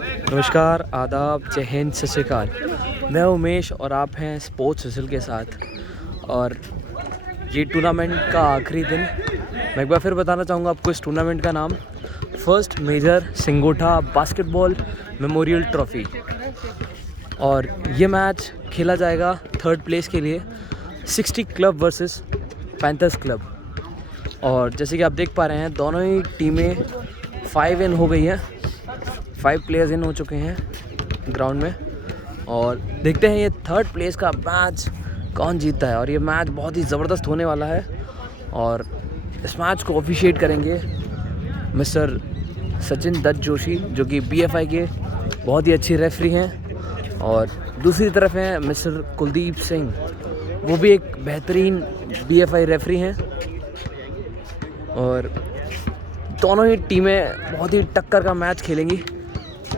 नमस्कार, आदाब, जय हिंद, सत श्री अकाल। मैं उमेश और आप हैं स्पोर्ट्स हसल के साथ। और ये टूर्नामेंट का आखिरी दिन। मैं एक बार फिर बताना चाहूँगा आपको इस टूर्नामेंट का नाम, first major Singotha basketball memorial trophy. और ये मैच खेला जाएगा थर्ड प्लेस के लिए, 60 क्लब वर्सेस पैंथर्स क्लब। और जैसे कि आप देख पा रहे हैं, दोनों ही टीमें 5 इन हो गई हैं, 5 प्लेयर्स इन हो चुके हैं ग्राउंड में। और देखते हैं ये थर्ड प्लेस का मैच कौन जीतता है। और ये मैच बहुत ही ज़बरदस्त होने वाला है। और इस मैच को ऑफिशिएट करेंगे मिस्टर सचिन दत्त जोशी, जो कि BFI के बहुत ही अच्छे रेफरी हैं। और दूसरी तरफ हैं मिस्टर कुलदीप सिंह, वो भी एक बेहतरीन BFI रेफरी हैं। और दोनों ही टीमें बहुत ही टक्कर का मैच खेलेंगी।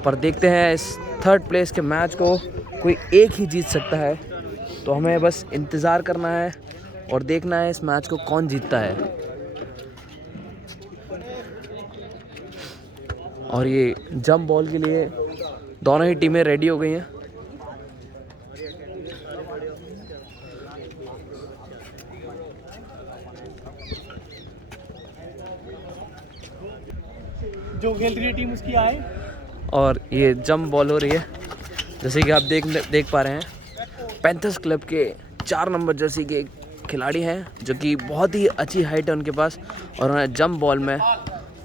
पर देखते हैं इस थर्ड प्लेस के मैच को कोई एक ही जीत सकता है। तो हमें बस इंतज़ार करना है और देखना है इस मैच को कौन जीतता है। और ये जंप बॉल के लिए दोनों ही टीमें रेडी हो गई हैं। जो खेल रही है टीम उसकी आए। और ये जंप बॉल हो रही है, जैसे कि आप देख पा रहे हैं। पैंथर्स क्लब के 4 नंबर जर्सी के खिलाड़ी हैं, जो कि बहुत ही अच्छी हाइट है उनके पास। और उन्होंने जंप बॉल में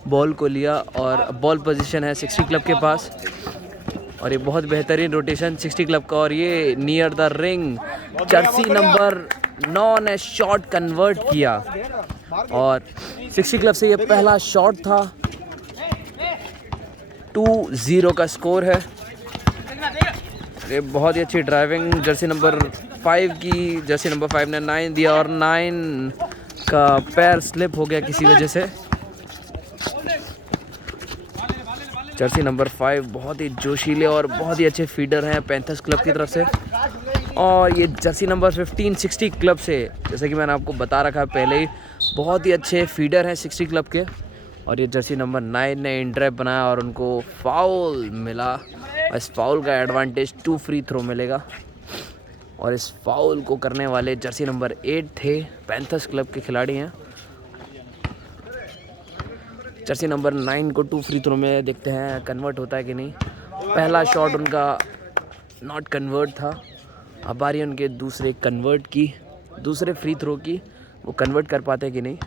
बॉल को लिया और बॉल पोजीशन है 60 क्लब के पास। और ये बहुत बेहतरीन रोटेशन 60 क्लब का। और ये near the ring Jersey number 9 ने शॉट कन्वर्ट किया। और 60 क्लब से ये पहला शॉट था। 2-0 का स्कोर है। ये बहुत ही अच्छी ड्राइविंग जर्सी नंबर 5 की। जर्सी नंबर 5 ने 9 दिया और 9 का पैर स्लिप हो गया किसी वजह से। जर्सी नंबर 5 बहुत ही जोशीले और बहुत ही अच्छे फीडर हैं पैंथर्स क्लब की तरफ से। और ये जर्सी नंबर 15 60 क्लब से, जैसे कि मैंने आपको बता रखा है पहले ही, बहुत ही अच्छे फीडर हैं 60 क्लब के। और ये जर्सी नंबर 9 ने इन ड्राइव बनाया और उनको फाउल मिला। और इस फाउल का एडवांटेज 2 फ्री थ्रो मिलेगा। और इस फाउल को करने वाले जर्सी नंबर 8 थे, पैंथर्स क्लब के खिलाड़ी हैं। जर्सी नंबर 9 को 2 फ्री थ्रो में देखते हैं कन्वर्ट होता है कि नहीं। पहला शॉट उनका नॉट कन्वर्ट था। अब बारी उनके दूसरे फ्री थ्रो की, वो कन्वर्ट कर पाते कि नहीं।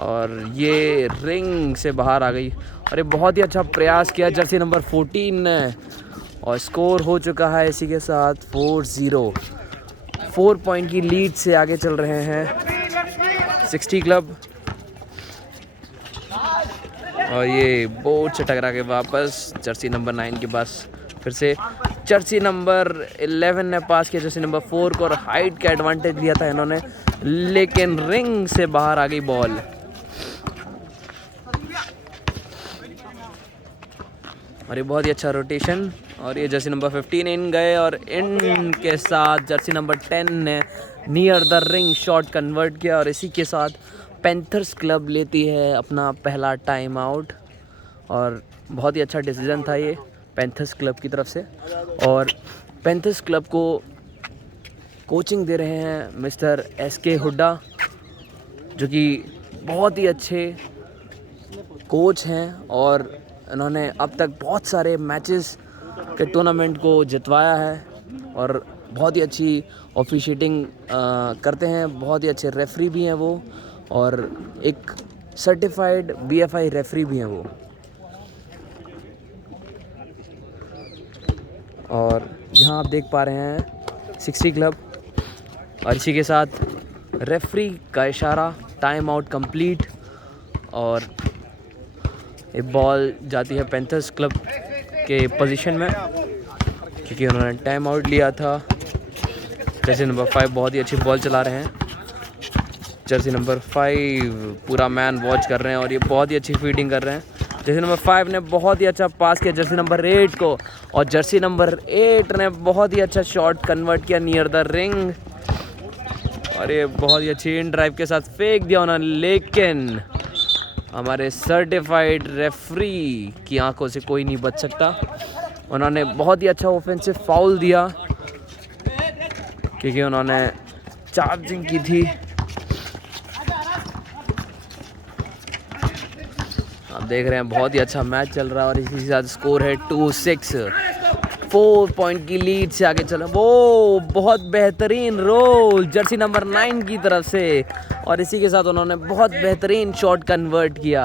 और ये रिंग से बाहर आ गई। और ये बहुत ही अच्छा प्रयास किया जर्सी नंबर 14 ने। और स्कोर हो चुका है इसी के साथ 4-0। 4 पॉइंट की लीड से आगे चल रहे हैं 60 क्लब। और ये बोर्ड से टकरा के वापस जर्सी नंबर 9 के पास फिर से जर्सी नंबर 11 ने पास किया जर्सी नंबर 4 को। और हाइट का एडवांटेज लिया था इन्होंने, लेकिन रिंग से बाहर आ गई बॉल। और ये बहुत ही अच्छा रोटेशन। और ये जर्सी नंबर 15 इन गए और इन के साथ जर्सी नंबर 10 ने near the ring shot convert किया। और इसी के साथ पैंथर्स क्लब लेती है अपना पहला टाइम आउट। और बहुत ही अच्छा डिसीजन था ये पैंथर्स क्लब की तरफ से। और पैंथर्स क्लब को कोचिंग दे रहे हैं मिस्टर SK हुड्डा, जो कि बहुत ही अच्छे कोच हैं। और इन्होंने अब तक बहुत सारे मैचेस के टूर्नामेंट को जितवाया है। और बहुत ही अच्छी ऑफिशिएटिंग करते हैं, बहुत ही अच्छे रेफरी भी हैं वो। और एक सर्टिफाइड BFI रेफरी भी हैं वो। और यहाँ आप देख पा रहे हैं 60 क्लब। और इसी के साथ रेफरी का इशारा, टाइम आउट कंप्लीट। और ये बॉल जाती है पैंथर्स क्लब के पोजीशन में, क्योंकि उन्होंने टाइम आउट लिया था। जर्सी नंबर 5 बहुत ही अच्छी बॉल चला रहे हैं। जर्सी नंबर 5 पूरा मैन वॉच कर रहे हैं और ये बहुत ही अच्छी फील्डिंग कर रहे हैं। जर्सी नंबर 5 ने बहुत ही अच्छा पास किया जर्सी नंबर 8 को। और जर्सी नंबर 8 ने बहुत ही अच्छा शॉट कन्वर्ट किया नियर द रिंग। और ये बहुत ही अच्छी इन ड्राइव के साथ फेंक दिया उन्होंने, लेकिन हमारे सर्टिफाइड रेफरी की आंखों से कोई नहीं बच सकता। उन्होंने बहुत ही अच्छा ऑफेंसिव फाउल दिया क्योंकि उन्होंने चार्जिंग की थी। आप देख रहे हैं बहुत ही अच्छा मैच चल रहा है और इसी के साथ स्कोर है 2-6। 4 पॉइंट की लीड से आगे चला। वो बहुत बेहतरीन रोल जर्सी नंबर 9 की तरफ से और इसी के साथ उन्होंने बहुत बेहतरीन शॉट कन्वर्ट किया।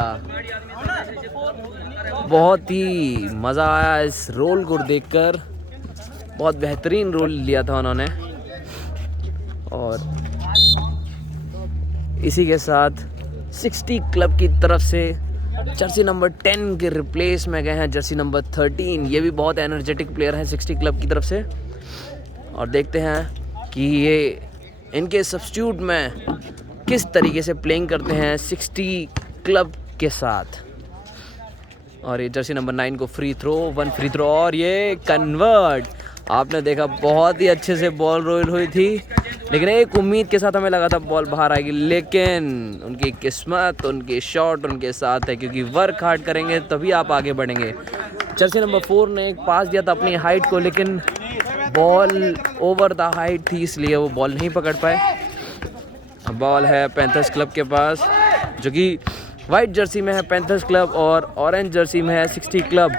बहुत ही मज़ा आया इस रोल को देखकर। बहुत बेहतरीन रोल लिया था उन्होंने और इसी के साथ 60 क्लब की तरफ से जर्सी नंबर 10 के रिप्लेस में गए हैं जर्सी नंबर 13। ये भी बहुत एनर्जेटिक प्लेयर हैं 60 क्लब की तरफ से और देखते हैं कि ये इनके सब्स्टिट्यूट में किस तरीके से प्लेइंग करते हैं 60 क्लब के साथ। और ये जर्सी नंबर 9 को फ्री थ्रो, 1 फ्री थ्रो और ये कन्वर्ट। आपने देखा बहुत ही अच्छे से बॉल रोल हुई थी, लेकिन एक उम्मीद के साथ हमें लगा था बॉल बाहर आएगी, लेकिन उनकी किस्मत, उनके शॉट उनके साथ है क्योंकि वर्क हार्ड करेंगे तभी आप आगे बढ़ेंगे। जर्सी नंबर 4 ने एक पास दिया था अपनी हाइट को, लेकिन बॉल ओवर द हाइट थी इसलिए वो बॉल नहीं पकड़ पाए। बॉल है पैंथर्स क्लब के पास जो कि वाइट जर्सी में है पैंथर्स क्लब और ऑरेंज जर्सी में है 60 क्लब।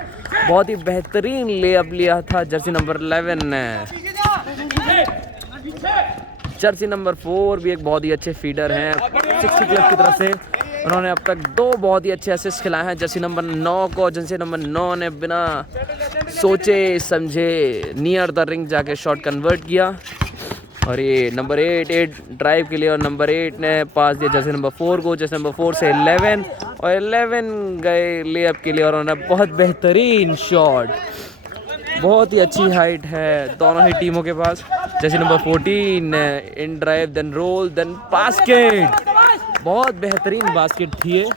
बहुत ही बेहतरीन लेअप लिया था जर्सी नंबर 11 ने। जर्सी नंबर 4 भी एक बहुत ही अच्छे फीडर हैं 60 क्लब की तरफ से। उन्होंने अब तक 2 बहुत ही अच्छे असिस्ट खिलाए हैं जर्सी नंबर 9 को। जर्सी नंबर 9 ने बिना सोचे समझे नियर द रिंग जाके शॉट कन्वर्ट किया और ये नंबर 8 ड्राइव के लिए और नंबर 8 ने पास दिया जर्सी नंबर 4 को। जर्सी नंबर 4 से 11 और 11 गए लेअप के लिए और उन्होंने बहुत बेहतरीन शॉट। बहुत ही अच्छी हाइट है दोनों ही टीमों के पास। Jersey number 14 in drive then roll then basket. बहुत बेहतरीन बास्केट थी ये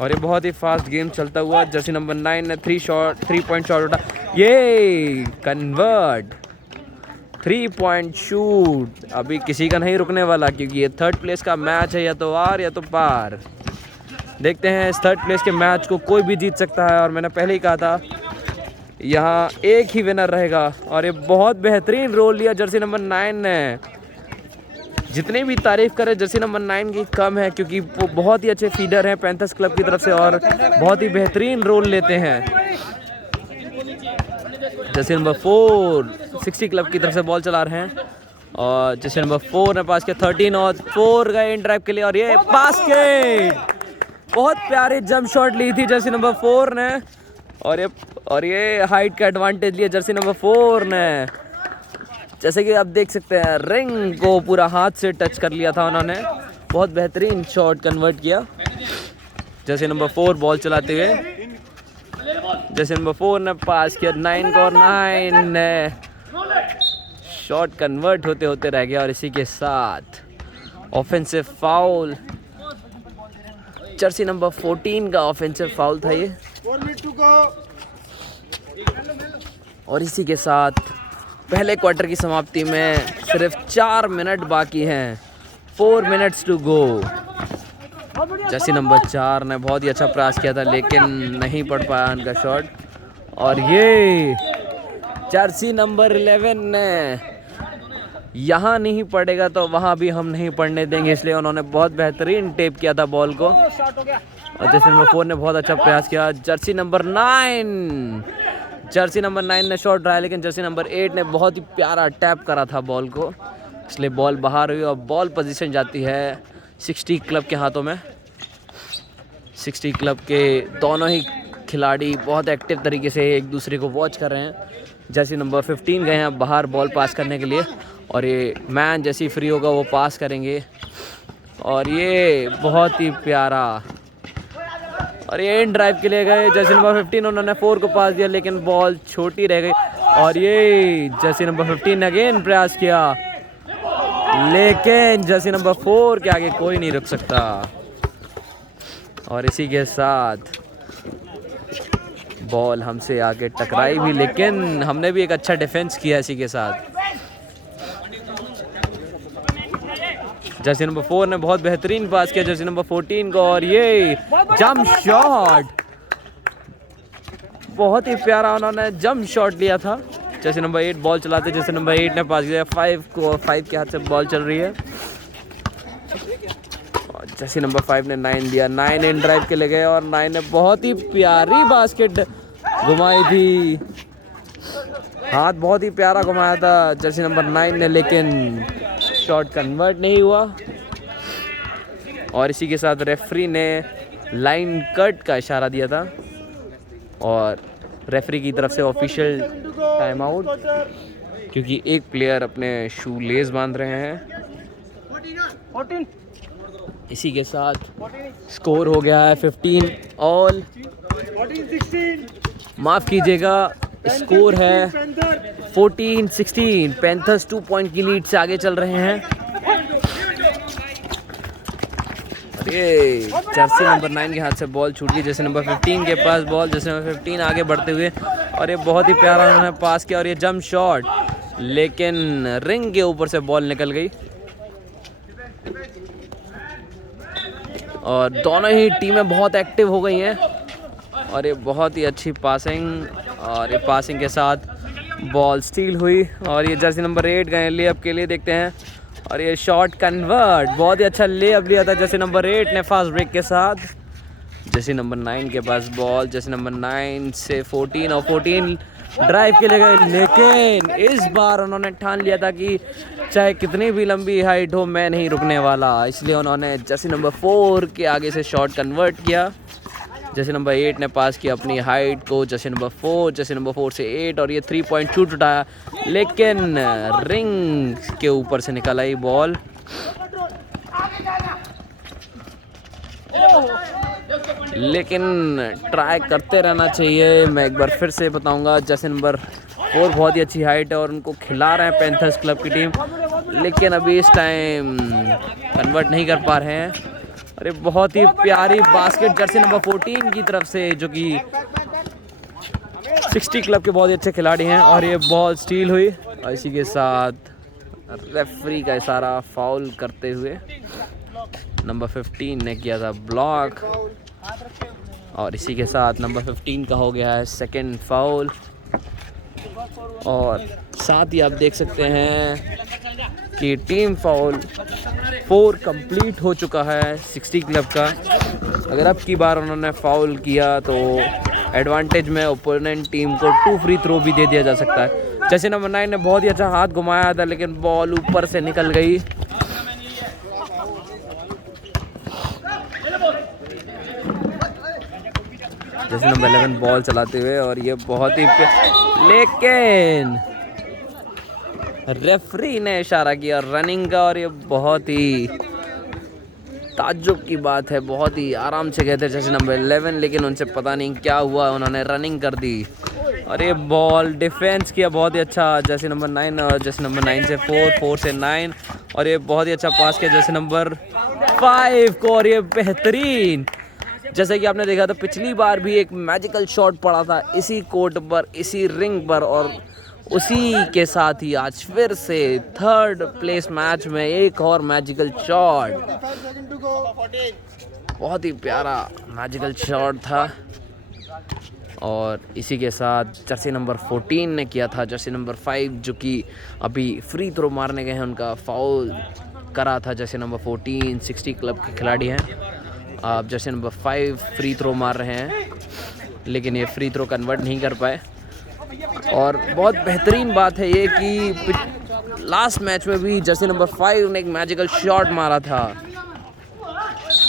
और ये बहुत ही फास्ट गेम चलता हुआ। जर्सी नंबर 9 ने 3 पॉइंट शॉट उठा, ये कन्वर्ट 3 पॉइंट शूट। अभी किसी का नहीं रुकने वाला क्योंकि ये 3rd प्लेस का मैच है, या तो आर या तो पार। देखते हैं इस 3rd प्लेस के मैच को कोई भी जीत सकता है और मैंने पहले ही कहा था यहाँ एक ही विनर रहेगा। और ये बहुत बेहतरीन रोल लिया जर्सी नंबर 9 ने। जितनी भी तारीफ करें जर्सी नंबर 9 की कम है क्योंकि वो बहुत ही अच्छे फीडर हैं पैंथर्स क्लब की तरफ से और बहुत ही बेहतरीन रोल लेते हैं। जर्सी नंबर 4 60 क्लब की तरफ से बॉल चला रहे हैं और जर्सी नंबर 4 ने पास किया 13 और 4 गए इन ड्राइव के लिए और ये बास्केट। बहुत प्यारी जंप शॉट ली थी जर्सी नंबर 4 ने और ये हाइट का एडवांटेज लिया जर्सी नंबर 4 ने। जैसे कि आप देख सकते हैं रिंग को पूरा हाथ से टच कर लिया था उन्होंने। बहुत बेहतरीन शॉट कन्वर्ट किया जर्सी नंबर 4 बॉल चलाते हुए। जर्सी नंबर 4 ने पास किया 9 को और 9 ने शॉट कन्वर्ट होते होते रह गया और इसी के साथ ऑफेंसिव फाउल। जर्सी नंबर 14 का ऑफेंसिव फाउल था ये और इसी के साथ पहले क्वार्टर की समाप्ति में सिर्फ 4 मिनट बाकी हैं। 4 minutes to go. Jersey number 4 ने बहुत ही अच्छा प्रयास किया था लेकिन नहीं पड़ पाया उनका शॉट और ये जर्सी नंबर 11 ने यहाँ नहीं पड़ेगा तो वहाँ भी हम नहीं पड़ने देंगे, इसलिए उन्होंने बहुत बेहतरीन टेप किया था बॉल को और जर्सी नंबर 4 ने बहुत अच्छा प्रयास किया। जर्सी नंबर 9 ने शॉट डाला लेकिन जर्सी नंबर 8 ने बहुत ही प्यारा टैप करा था बॉल को, इसलिए बॉल बाहर हुई और बॉल पोजीशन जाती है 60 क्लब के हाथों में। 60 क्लब के दोनों ही खिलाड़ी बहुत एक्टिव तरीके से एक दूसरे को वॉच कर रहे हैं। जर्सी नंबर 15 गए हैं बाहर बॉल पास करने के लिए और ये मैन जैसी फ्री होगा वो पास करेंगे और ये बहुत ही प्यारा और ये इन ड्राइव के लिए गए। जर्सी नंबर 15 उन्होंने 4 को पास दिया लेकिन बॉल छोटी रह गई और ये जर्सी नंबर 15 ने अगेन प्रयास किया लेकिन जर्सी नंबर 4 के आगे कोई नहीं रुक सकता और इसी के साथ बॉल हमसे आगे टकराई भी लेकिन हमने भी एक अच्छा डिफेंस किया इसी के साथ। जर्सी नंबर 4 ने बहुत बेहतरीन पास किया जर्सी नंबर 14 को, और ये जंप शॉट, बहुत ही प्यारा उन्होंने जंप शॉट लिया था। जर्सी नंबर 8 बॉल चलाते, जर्सी नंबर 8 ने पास किया 5 के हाथ से बॉल चल रही है। जर्सी नंबर 5 ने 9 दिया, 9 इन ड्राइव के ले गए और 9 ने बहुत ही प्यारी बास्केट घुमाई थी, हाथ बहुत ही प्यारा घुमाया था जर्सी नंबर 9 ने, लेकिन शॉट कन्वर्ट नहीं हुआ। और इसी के साथ रेफरी ने लाइन कट का इशारा दिया था और रेफरी की तरफ से ऑफिशियल टाइम आउट, क्योंकि एक प्लेयर अपने शू लेस बांध रहे हैं। इसी के साथ स्कोर हो गया है 15 ऑल, माफ़ कीजिएगा, स्कोर है 14-16। पैंथर्स 2 पॉइंट की लीड से आगे चल रहे हैं। ये जर्सी नंबर 9 के हाथ से बॉल छूट गई, जैसे नंबर 15 के पास बॉल, जैसे नंबर 15 आगे बढ़ते हुए, और ये बहुत ही प्यारा उन्होंने पास किया और ये जंप शॉट, लेकिन रिंग के ऊपर से बॉल निकल गई। और दोनों ही टीमें बहुत एक्टिव हो गई हैं और ये बहुत ही अच्छी पासिंग, और ये पासिंग के साथ बॉल स्टील हुई और ये जर्सी नंबर 8 गए लेअप के लिए, देखते हैं, और ये शॉट कन्वर्ट, बहुत ही अच्छा लेअप लिया था जर्सी नंबर 8 ने फास्ट ब्रेक के साथ। जर्सी नंबर 9 के पास बॉल, जर्सी नंबर 9 से 14 और 14 ड्राइव के लिए गए, लेकिन इस बार उन्होंने ठान लिया था कि चाहे कितनी भी लंबी हाइट हो मैं नहीं रुकने वाला, इसलिए उन्होंने जर्सी नंबर 4 के आगे से शॉट कन्वर्ट किया। जर्सी नंबर 8 ने पास किया अपनी हाइट को जर्सी नंबर 4, जर्सी नंबर 4 से 8, और ये 3 पॉइंट शूट उठाया, लेकिन रिंग के ऊपर से निकल आई बॉल। लेकिन ट्राई करते रहना चाहिए, मैं एक बार फिर से बताऊंगा, जर्सी नंबर 4 बहुत ही अच्छी हाइट है और उनको खिला रहे हैं पैंथर्स क्लब की टीम, लेकिन अभी इस टाइम कन्वर्ट नहीं कर पा रहे हैं। अरे बहुत ही प्यारी बास्केट जर्सी नंबर 14 की तरफ से, जो कि 60 क्लब के बहुत ही अच्छे खिलाड़ी हैं, और ये बॉल स्टील हुई और इसी के साथ रेफरी का इशारा फाउल करते हुए नंबर 15 ने किया था ब्लॉक, और इसी के साथ नंबर 15 का हो गया है सेकंड फाउल। और साथ ही आप देख सकते हैं कि टीम फाउल 4 कंप्लीट हो चुका है 60 क्लब का। अगर अब की बार उन्होंने फाउल किया तो एडवांटेज में ओपोनेंट टीम को 2 फ्री थ्रो भी दे दिया जा सकता है। जैसे नंबर 9 ने बहुत ही अच्छा हाथ घुमाया था, लेकिन बॉल ऊपर से निकल गई। जैसे नंबर 11 बॉल चलाते हुए, और ये बहुत ही लेकिन रेफरी ने इशारा किया रनिंग का, और ये बहुत ही ताज्जुब की बात है, बहुत ही आराम से गए थे जैसे नंबर 11, लेकिन उनसे पता नहीं क्या हुआ, उन्होंने रनिंग कर दी और ये बॉल डिफेंस किया बहुत ही अच्छा जैसे नंबर 9, और जैसे नंबर 9 से 4, 4 से 9, और ये बहुत ही अच्छा पास किया जैसे नंबर 5 को, और ये बेहतरीन, जैसे कि आपने देखा था पिछली बार भी एक मैजिकल शॉट पड़ा था इसी कोर्ट पर, इसी रिंग पर, और उसी के साथ ही आज फिर से 3rd प्लेस मैच में एक और मैजिकल शॉट, बहुत ही प्यारा मैजिकल शॉट था। और इसी के साथ जर्सी नंबर 14 ने किया था, जर्सी नंबर 5 जो कि अभी फ्री थ्रो मारने गए हैं उनका फाउल करा था जर्सी नंबर 14, 60 क्लब के खिलाड़ी हैं। अब जर्सी नंबर 5 फ्री थ्रो मार रहे हैं, लेकिन ये फ्री थ्रो कन्वर्ट नहीं कर पाए। और बहुत बेहतरीन बात है ये कि लास्ट मैच में भी जर्सी नंबर 5 ने एक मैजिकल शॉट मारा था,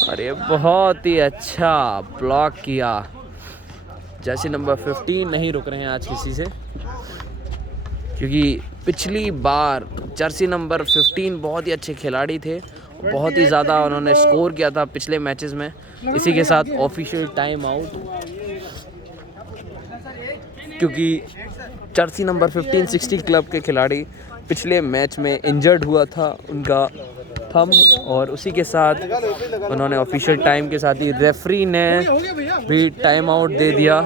और ये बहुत ही अच्छा ब्लॉक किया। जर्सी नंबर 15 नहीं रुक रहे हैं आज किसी से, क्योंकि पिछली बार जर्सी नंबर 15 बहुत ही अच्छे खिलाड़ी थे, बहुत ही ज़्यादा उन्होंने स्कोर किया था पिछले मैचेस में। इसी के साथ ऑफिशियल टाइम आउट, क्योंकि जर्सी नंबर 15 60 क्लब के खिलाड़ी पिछले मैच में इंजर्ड हुआ था उनका थंब, और उसी के साथ उन्होंने ऑफिशियल टाइम के साथ ही रेफरी ने भी टाइम आउट दे दिया।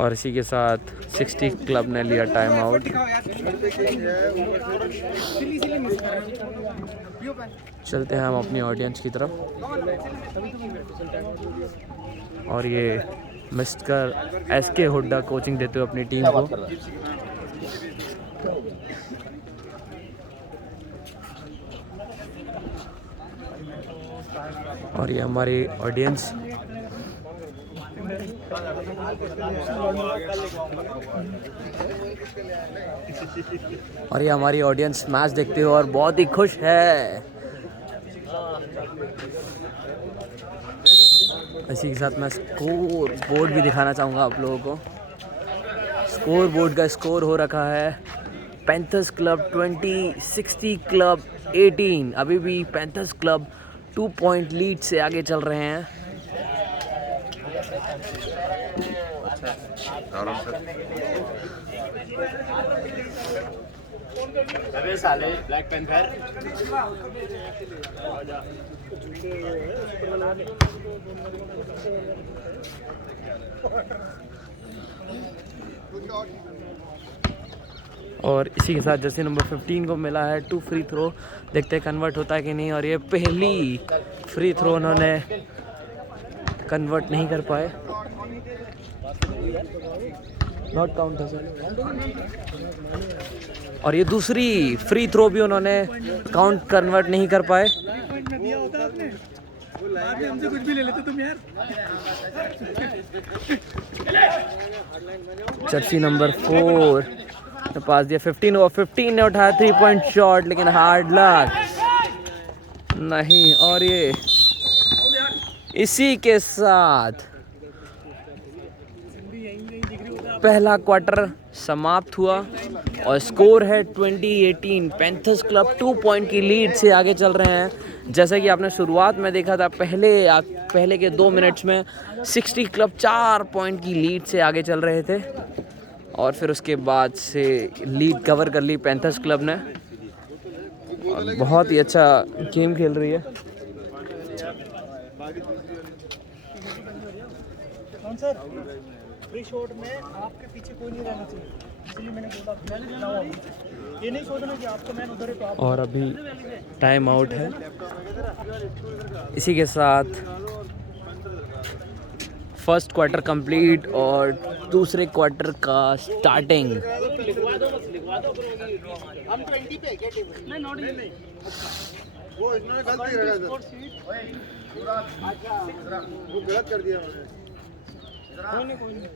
और इसी के साथ 60 क्लब ने लिया टाइम आउट। चलते हैं हम अपनी ऑडियंस की तरफ। और ये मिस्टर SK हुड्डा कोचिंग देते हुए अपनी टीम को। और ये हमारी ऑडियंस। और ये हमारी ऑडियंस मैच देखते हुए और बहुत ही खुश है। इसी के साथ मैं स्कोर बोर्ड भी दिखाना चाहूँगा आप लोगों को। स्कोर बोर्ड का स्कोर हो रखा है पैंथर्स क्लब 20, 60 क्लब 18। अभी भी पैंथर्स क्लब 2 पॉइंट लीड से आगे चल रहे हैं। अबे साले ब्लैक पैंथर। और इसी के साथ जर्सी नंबर 15 को मिला है 2 फ्री थ्रो। देखते हैं कन्वर्ट होता है कि नहीं। और ये पहली फ्री थ्रो उन्होंने कन्वर्ट नहीं कर पाए। नॉट काउंट है सर। और ये दूसरी फ्री थ्रो भी उन्होंने काउंट कन्वर्ट नहीं कर पाए। हमसे कुछ भी ले लेते तुम यार। जर्सी नंबर 4 ने पास दिया 15 और 15 ने उठाया 3 पॉइंट शॉट, लेकिन हार्ड लक नहीं। और ये इसी के साथ पहला क्वार्टर समाप्त हुआ और स्कोर है 20-18। पैंथर्स क्लब 2 पॉइंट की लीड से आगे चल रहे हैं। जैसा कि आपने शुरुआत में देखा था, पहले के 2 मिनट्स में 60 क्लब 4 पॉइंट की लीड से आगे चल रहे थे। और फिर उसके बाद से लीड कवर कर ली पैंथर्स क्लब ने। और बहुत ही अच्छा गेम खेल रही है। सर फ्री शॉट में आपके पीछे कोई नहीं रहना चाहिए, इसलिए मैंने बोला ये नहीं सोचना कि आपको मैन उधर है तो आप। और अभी टाइम आउट है। इसी के साथ फर्स्ट क्वार्टर कंप्लीट और दूसरे क्वार्टर का स्टार्टिंग। हम 20 पे क्या टेबल नहीं नॉट नहीं वो इन्होंने गलती कर दिया वो गलत कर दिया उन्होंने। कोई नहीं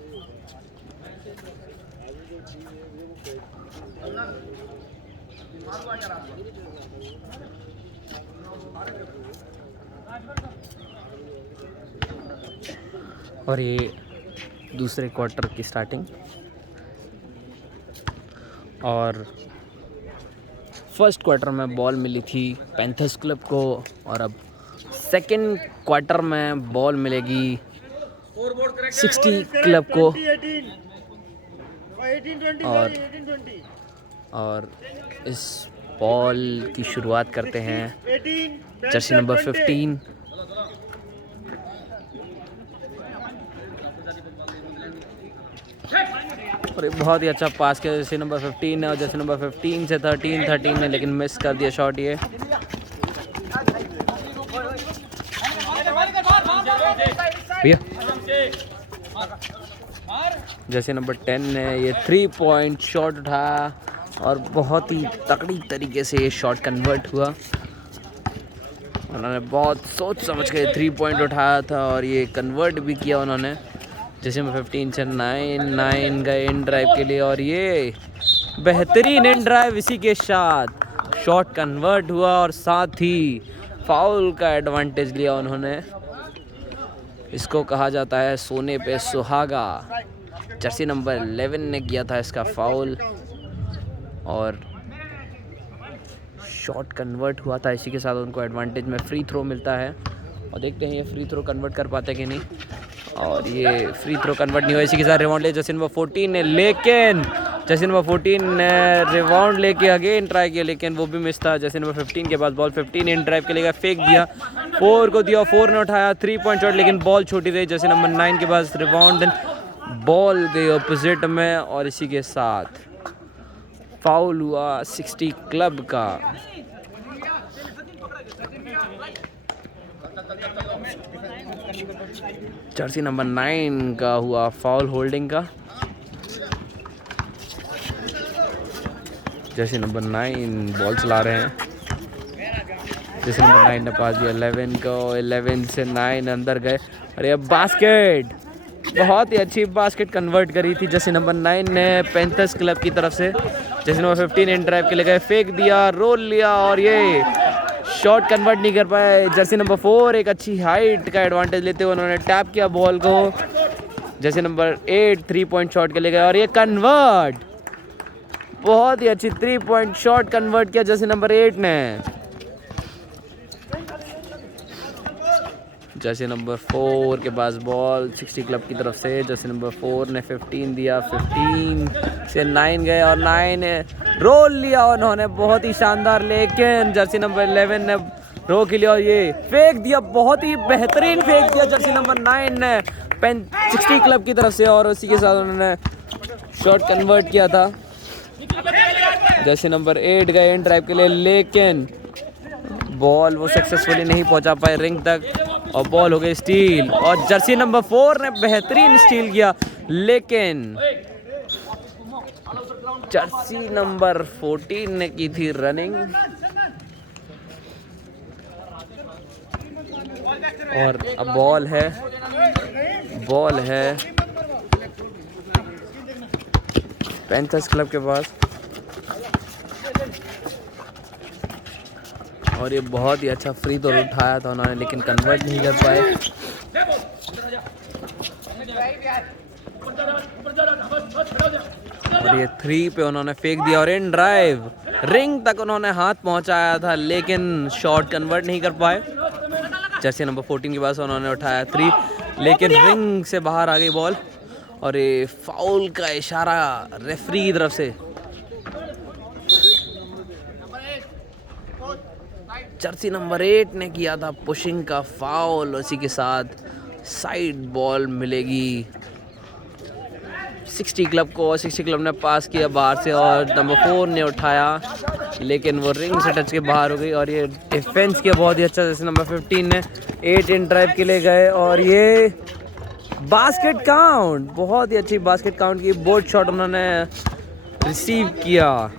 और ये दूसरे क्वार्टर की स्टार्टिंग। और फर्स्ट क्वार्टर में बॉल मिली थी पैंथर्स क्लब को और अब सेकंड क्वार्टर में बॉल मिलेगी 60 क्लब को। और इस बॉल की शुरुआत करते हैं जर्सी नंबर 15। और एक बहुत ही अच्छा पास किया जर्सी नंबर 15 ने। और जर्सी नंबर 15 से 13 ने लेकिन मिस कर दिया शॉट ये। भैया जैसे नंबर 10 ने ये 3 पॉइंट शॉट उठाया और बहुत ही तगड़ी तरीके से ये शॉट कन्वर्ट हुआ। उन्होंने बहुत सोच समझ के 3 पॉइंट उठाया था और ये कन्वर्ट भी किया उन्होंने। जैसे में 15 से 9 गए इन ड्राइव के लिए और ये बेहतरीन इन ड्राइव। इसी के साथ शॉट कन्वर्ट हुआ और साथ ही फाउल का एडवांटेज लिया उन्होंने। इसको कहा जाता है सोने पे सुहागा। जर्सी नंबर 11 ने किया था इसका फाउल और शॉट कन्वर्ट हुआ था। इसी के साथ उनको एडवांटेज में फ्री थ्रो मिलता है और देखते हैं ये फ्री थ्रो कन्वर्ट कर पाते कि नहीं। और ये फ्री थ्रो कन्वर्ट नहीं हुआ। इसी के साथ रिबाउंड ले जर्सी नंबर 14 ने, लेकिन जर्सी नंबर 14 ने रिबाउंड लेके अगेन ट्राई किया लेकिन वो भी मिस था। जर्सी नंबर 15 के पास बॉल, 15 इन ड्राइव के लिए फेंक दिया, 4 को दिया, 4 ने उठाया, 3 पॉइंट शॉट लेकिन बॉल छोटी रही। जर्सी नंबर 9 के पास रिबाउंड, बॉल गई ऑपोजिट में और इसी के साथ फाउल हुआ 60 क्लब का। जर्सी नंबर 9 का हुआ फाउल होल्डिंग का। जर्सी नंबर 9 बॉल चला रहे हैं। जर्सी नंबर 9 ने पास दिया 11 को, 11 से 9 अंदर गए और ये बास्केट, बहुत ही अच्छी बास्केट कन्वर्ट करी थी जर्सी नंबर 9 ने पैंथर्स क्लब की तरफ से। जर्सी नंबर 15 इन ड्राइव के लिए गए, फेंक दिया, रोल लिया और ये शॉट कन्वर्ट नहीं कर पाए। जर्सी नंबर 4 एक अच्छी हाइट का एडवांटेज लेते हुए उन्होंने टैप किया बॉल को। जर्सी नंबर 8 3 पॉइंट शॉट के लिए गए और ये कन्वर्ट, बहुत ही अच्छी 3 पॉइंट शॉट कन्वर्ट किया जर्सी नंबर 8 ने। जर्सी नंबर 4 के पास बॉल 60 क्लब की तरफ से। जर्सी नंबर 4 ने 15 दिया, 15 से 9 गए और 9 ने रोल लिया उन्होंने, बहुत ही शानदार, लेकिन जर्सी नंबर 11 ने रोक लिया और ये फेंक दिया, बहुत ही बेहतरीन फेंक दिया जर्सी नंबर 9 ने 60 क्लब की तरफ से और उसी के साथ उन्होंने शॉट कन्वर्ट किया था। जर्सी नंबर 8 गए इन ड्राइव के लिए लेकिन बॉल वो सक्सेसफुली नहीं पहुंचा पाए रिंग तक और बॉल हो गई स्टील। और जर्सी नंबर 4 ने बेहतरीन स्टील किया लेकिन जर्सी नंबर 14 ने की थी रनिंग और अब बॉल है पैंथर्स क्लब के पास और ये बहुत ही अच्छा फ्री थ्रो उठाया था उन्होंने लेकिन कन्वर्ट नहीं कर पाए। और ये 3 पे उन्होंने फेंक दिया और इन ड्राइव रिंग तक उन्होंने हाथ पहुंचाया था लेकिन शॉट कन्वर्ट नहीं कर पाए। जर्सी नंबर 14 के पास उन्होंने उठाया 3 लेकिन रिंग से बाहर आ गई बॉल और ये फाउल का इशारा रेफरी की तरफ से। जर्सी नंबर 8 ने किया था पुशिंग का फाउल, उसी के साथ साइड बॉल मिलेगी 60 क्लब को। 60 क्लब ने पास किया बाहर से और नंबर 4 ने उठाया लेकिन वो रिंग से टच के बाहर हो गई और ये डिफेंस किया बहुत ही अच्छा। जैसे नंबर 15 ने 8 इन ड्राइव के लिए गए और ये बास्केट काउंट, बहुत ही अच्छी बास्केट काउंट की, बोर्ड शॉट उन्होंने रिसीव किया।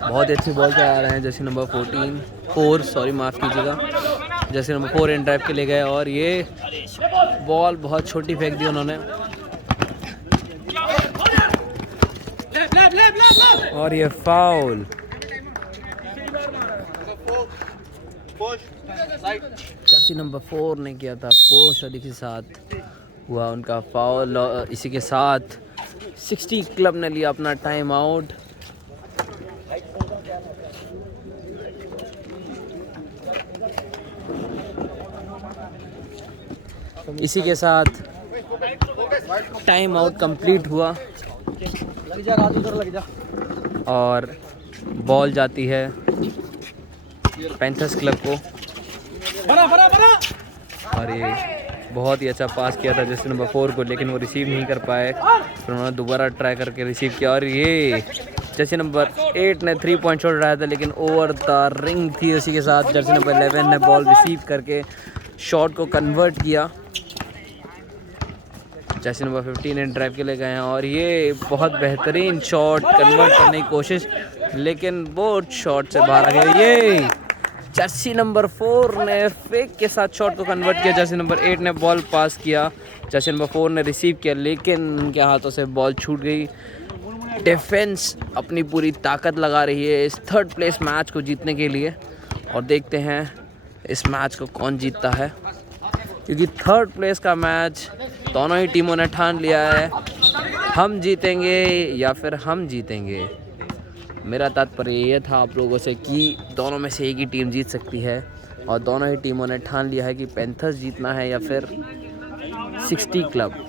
बहुत ही अच्छी बॉल चला रहे हैं जर्सी नंबर 4 माफ़ कीजिएगा। जर्सी नंबर 4 इन ड्राइव के लिए गए और ये बॉल बहुत छोटी फेंक दी उन्होंने और ये फाउल। जर्सी नंबर 4 ने किया था पोस्ट और इसी साथ हुआ उनका फाउल। इसी के साथ 60 क्लब ने लिया अपना टाइम आउट। इसी के साथ टाइम आउट कंप्लीट हुआ और बॉल जाती है पैंथर्स क्लब को। और ये बहुत ही अच्छा पास किया था जर्सी नंबर 4 को लेकिन वो रिसीव नहीं कर पाए, फिर उन्होंने दोबारा ट्राई करके रिसीव किया और ये जर्सी नंबर 8 ने 3 पॉइंट शॉट उठाया था लेकिन ओवर द रिंग थी। उसी के साथ जर्सी नंबर 11 ने बॉल रिसीव करके शॉट को कन्वर्ट किया। जर्सी नंबर 15 इन ड्राइव के लिए गए हैं और ये बहुत बेहतरीन शॉट कन्वर्ट करने की कोशिश लेकिन बोर्ड शॉट से बाहर आ गए। ये जर्सी नंबर 4 ने फेक के साथ शॉट को कन्वर्ट किया। जर्सी नंबर 8 ने बॉल पास किया, जर्सी नंबर 4 ने रिसीव किया लेकिन उनके हाथों से बॉल छूट गई। डिफेंस अपनी पूरी ताकत लगा रही है इस 3rd प्लेस मैच को जीतने के लिए और देखते हैं इस मैच को कौन जीतता है, क्योंकि 3rd प्लेस का मैच दोनों ही टीमों ने ठान लिया है, हम जीतेंगे या फिर हम जीतेंगे। मेरा तात्पर्य ये था आप लोगों से कि दोनों में से एक ही टीम जीत सकती है और दोनों ही टीमों ने ठान लिया है कि पैंथर्स जीतना है या फिर 60 क्लब।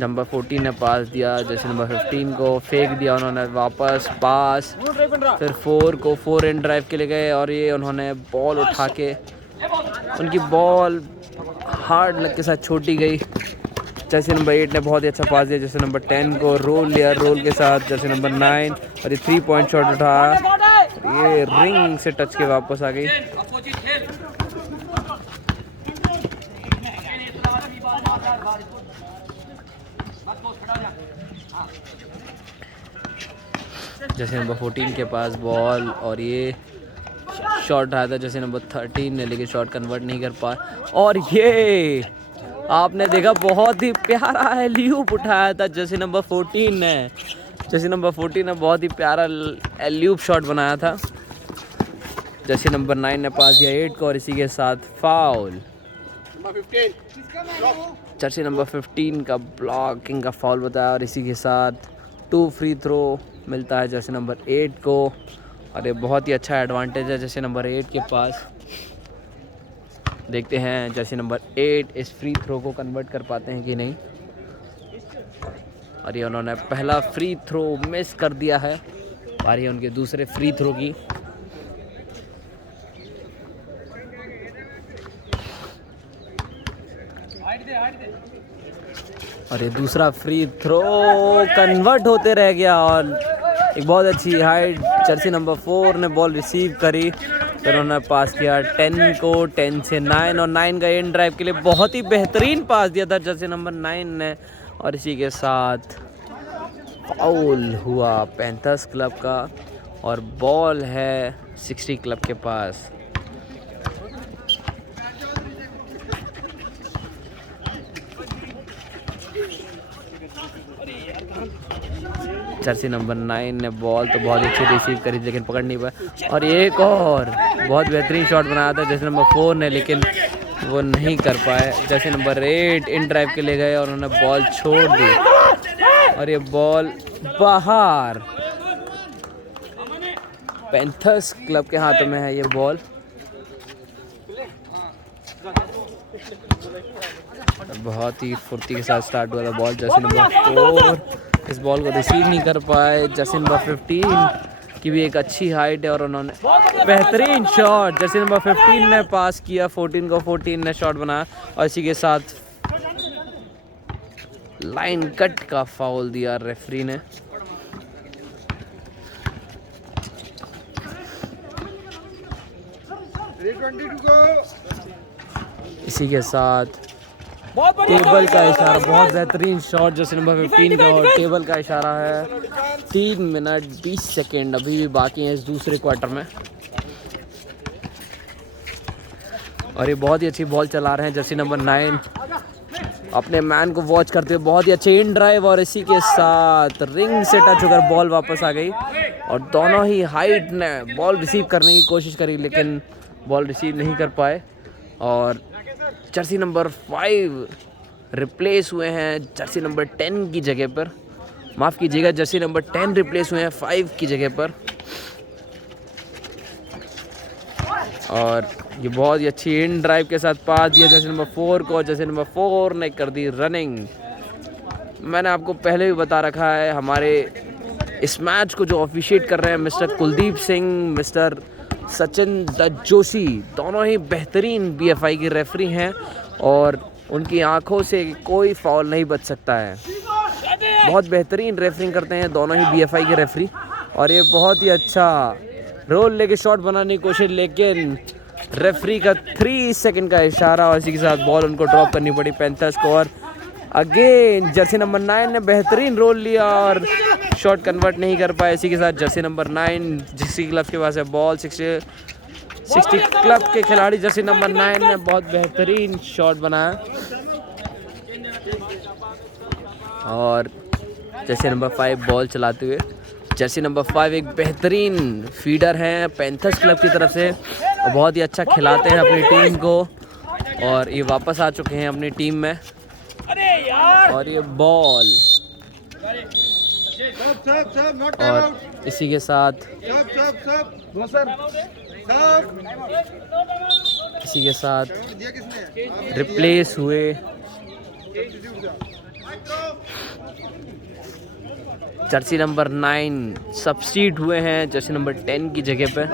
नंबर 14 ने पास दिया जर्सी नंबर 15 को, फेंक दिया उन्होंने वापस पास, फिर 4 को 4 इन ड्राइव के लिए गए और ये उन्होंने बॉल उठा के, उनकी बॉल हार्ड लग के साथ छोटी गई। जर्सी नंबर 8 ने बहुत ही अच्छा पास दिया जर्सी नंबर 10 को, रोल लिया रोल के साथ जर्सी नंबर 9 और ये 3 पॉइंट शॉट उठाया, ये रिंग से टच के वापस आ गई। जैसे नंबर 14 के पास बॉल और ये शॉट आया था जैसे नंबर 13 ने, लेकिन शॉट कन्वर्ट नहीं कर पाया। और ये आपने देखा बहुत ही प्यारा एलियूप उठाया था जैसे नंबर 14 ने। जैसे नंबर 14 ने बहुत ही प्यारा एलियूप शॉट बनाया था। जैसे नंबर 9 ने पास दिया 8 को और इसी के साथ फाउल। जर्सी नंबर 15 का ब्लॉकिंग का फाउल बताया और इसी के साथ 2 फ्री थ्रो मिलता है जर्सी नंबर 8 को। और ये बहुत ही अच्छा एडवांटेज है जर्सी नंबर 8 के पास। देखते हैं जर्सी नंबर 8 इस फ्री थ्रो को कन्वर्ट कर पाते हैं कि नहीं। और ये उन्होंने पहला फ्री थ्रो मिस कर दिया है। बारी है उनके दूसरे फ्री थ्रो की। और ये दूसरा फ्री थ्रो कन्वर्ट होते रह गया और एक बहुत अच्छी हाइट जर्सी नंबर 4 ने बॉल रिसीव करी, फिर उन्होंने पास किया 10 को, 10 से 9 और 9 का इन ड्राइव के लिए बहुत ही बेहतरीन पास दिया था जर्सी नंबर 9 ने। और इसी के साथ फाउल हुआ पैंथर्स क्लब का और बॉल है 60 क्लब के पास। जर्सी नंबर 9 ने बॉल तो बहुत अच्छी रिसीव करी लेकिन पकड़ नहीं पाया। और एक और बहुत बेहतरीन शॉट बनाया था जर्सी नंबर 4 ने, लेकिन वो नहीं कर पाए। जर्सी नंबर 8 इन ड्राइव के लिए गए और उन्होंने बॉल छोड़ दी और ये बॉल बाहर। पैंथर्स क्लब के हाथों में है ये बॉल। बहुत ही फुर्ती के साथ स्टार्ट हुआ था बॉल। जर्सी नंबर 4 इस बॉल को रिसीव नहीं कर पाए। जर्सी नंबर 15 की भी एक अच्छी हाइट है और उन्होंने बेहतरीन शॉट जर्सी नंबर 15 ने पास किया 14 को, 14 ने शॉट बनाया और इसी के साथ लाइन कट का फाउल दिया रेफरी ने। इसी के साथ टेबल का इशारा, बहुत बेहतरीन शॉट जर्सी नंबर 15 का और टेबल का इशारा है। 3 मिनट 20 सेकेंड अभी भी बाकी हैं इस दूसरे क्वार्टर में और ये बहुत ही अच्छी बॉल चला रहे हैं जर्सी नंबर 9 अपने मैन को वॉच करते हुए। बहुत ही अच्छे इन ड्राइव और इसी के साथ रिंग से टच होकर बॉल वापस आ गई और दोनों ही हाइट ने बॉल रिसीव करने की कोशिश करी लेकिन बॉल रिसीव नहीं कर पाए। और जर्सी नंबर 5 रिप्लेस हुए हैं जर्सी नंबर 10 की जगह पर, माफ़ कीजिएगा जर्सी नंबर 10 रिप्लेस हुए हैं 5 की जगह पर। और ये बहुत ही अच्छी इन ड्राइव के साथ पास दिया जर्सी नंबर 4 को। जर्सी नंबर 4 ने कर दी रनिंग। मैंने आपको पहले भी बता रखा है हमारे इस मैच को जो ऑफिशिएट कर रहे हैं मिस्टर कुलदीप सिंह, मिस्टर सचिन दत्त जोशी, दोनों ही बेहतरीन BFI के रेफरी हैं और उनकी आंखों से कोई फाउल नहीं बच सकता है। बहुत बेहतरीन रेफरिंग करते हैं दोनों ही BFI के रेफरी। और ये बहुत ही अच्छा रोल लेके शॉट बनाने की कोशिश लेकिन रेफरी का 3 सेकंड का इशारा और इसी के साथ बॉल उनको ड्रॉप करनी पड़ी पैंथर्स को। और अगेन जर्सी नंबर 9 ने बेहतरीन रोल लिया और शॉट कन्वर्ट नहीं कर पाए। इसी के साथ जर्सी नंबर 9 जिसी क्लब के पास है बॉल 60 क्लब के खिलाड़ी जर्सी नंबर 9 ने बहुत बेहतरीन शॉट बनाया। और जर्सी नंबर 5 बॉल चलाते हुए, जर्सी नंबर 5 एक बेहतरीन फीडर हैं पैंथर्स क्लब की तरफ से और बहुत ही अच्छा खिलाते हैं अपनी टीम को। और ये वापस आ चुके हैं अपनी टीम में और ये बॉल और इसी के साथ इसी के साथ रिप्लेस हुए जर्सी नंबर 9 सब्स्टिट्यूट हुए हैं जर्सी नंबर 10 की जगह पे।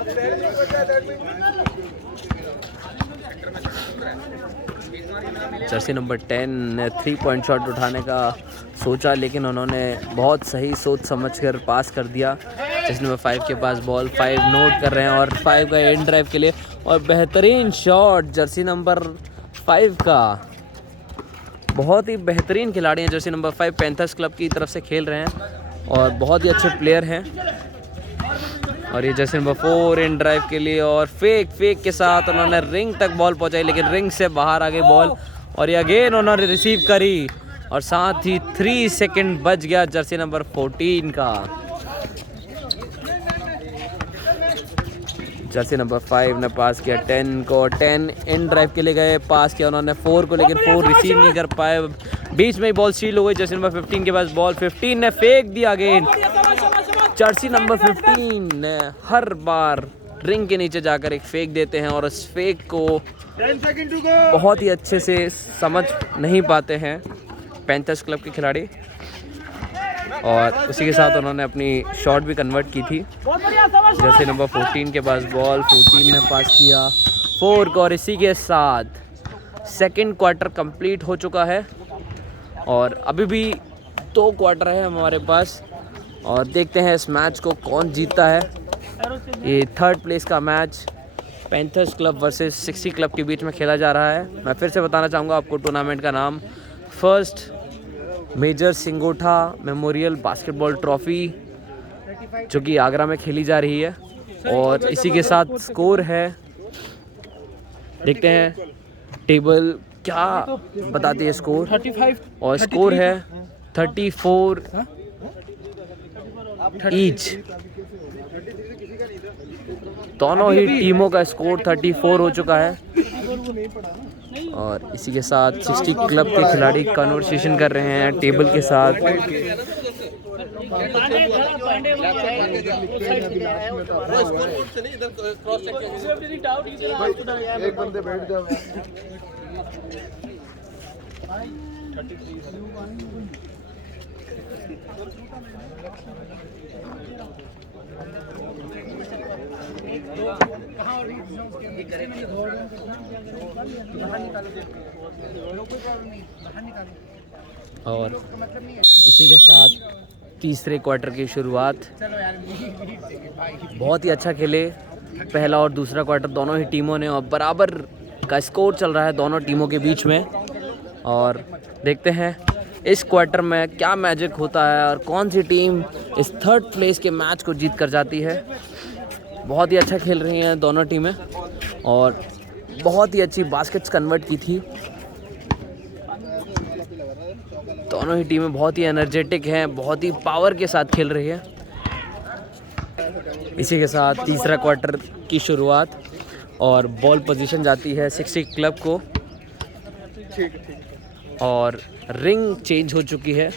जर्सी नंबर 10 ने 3 पॉइंट शॉट उठाने का सोचा, लेकिन उन्होंने बहुत सही सोच समझकर पास कर दिया। जर्सी नंबर 5 के पास बॉल, 5 नोट कर रहे हैं और 5 का एंड ड्राइव के लिए, और बेहतरीन शॉट जर्सी नंबर 5 का। बहुत ही बेहतरीन खिलाड़ी हैं जर्सी नंबर 5, पैंथर्स क्लब की तरफ से खेल रहे हैं और बहुत ही अच्छे प्लेयर हैं। और ये जर्सी नंबर 4 एंड ड्राइव के लिए, और फेक के साथ उन्होंने रिंग तक बॉल पहुंचाई, लेकिन रिंग से बाहर आ गई बॉल, और ये अगेन उन्होंने रिसीव करी, और साथ ही 3 सेकंड बच गया जर्सी नंबर 14 का। जर्सी नंबर 5 ने पास किया 10 को, 10 इन ड्राइव के लिए गए, पास किया उन्होंने 4 को, लेकिन 4 रिसीव नहीं कर पाए, बीच में ही बॉल स्टील हो गई। जर्सी नंबर 15 के पास बॉल, 15 ने फेंक दिया अगेन। जर्सी नंबर 15 ने हर बार रिंग के नीचे जाकर एक फेक देते हैं, और उस फेक को बहुत ही अच्छे से समझ नहीं पाते हैं पैंथर्स क्लब के खिलाड़ी, और उसी के साथ उन्होंने अपनी शॉट भी कन्वर्ट की थी। जैसे नंबर 14 के पास बॉल, 14 ने पास किया 4 को, और इसी के साथ सेकंड क्वार्टर कंप्लीट हो चुका है, और अभी भी 2 क्वार्टर है हमारे पास, और देखते हैं इस मैच को कौन जीतता है। ये 3rd प्लेस का match panthers club versus 60 club के बीच में खेला जा रहा है। मैं फिर से बताना चाहूँगा आपको टूर्नामेंट का नाम, first major Singotha memorial basketball trophy, जो कि आगरा में खेली जा रही है, और इसी के साथ स्कोर है, देखते हैं टेबल क्या बताती है स्कोर, 35 और स्कोर है 34 ईच। दोनों ही टीमों का स्कोर 34 हो चुका है, और इसी के साथ 60 क्लब के खिलाड़ी कन्वर्सेशन कर रहे हैं टेबल के साथ। एक बंदे बैठ जाओ। और इसी के साथ तीसरे क्वार्टर की शुरुआत, बहुत ही अच्छा खेले पहला और दूसरा क्वार्टर दोनों ही टीमों ने, और बराबर का स्कोर चल रहा है दोनों टीमों के बीच में, और देखते हैं इस क्वार्टर में क्या मैजिक होता है और कौन सी टीम इस 3rd प्लेस के मैच को जीत कर जाती है। बहुत ही अच्छा खेल रही हैं दोनों टीमें, और बहुत ही अच्छी बास्केट्स कन्वर्ट की थी। दोनों ही टीमें बहुत ही एनर्जेटिक हैं, बहुत ही पावर के साथ खेल रही है। इसी के साथ तीसरा क्वार्टर की शुरुआत, और बॉल पोजीशन जाती है 60 क्लब को, और रिंग चेंज हो चुकी है।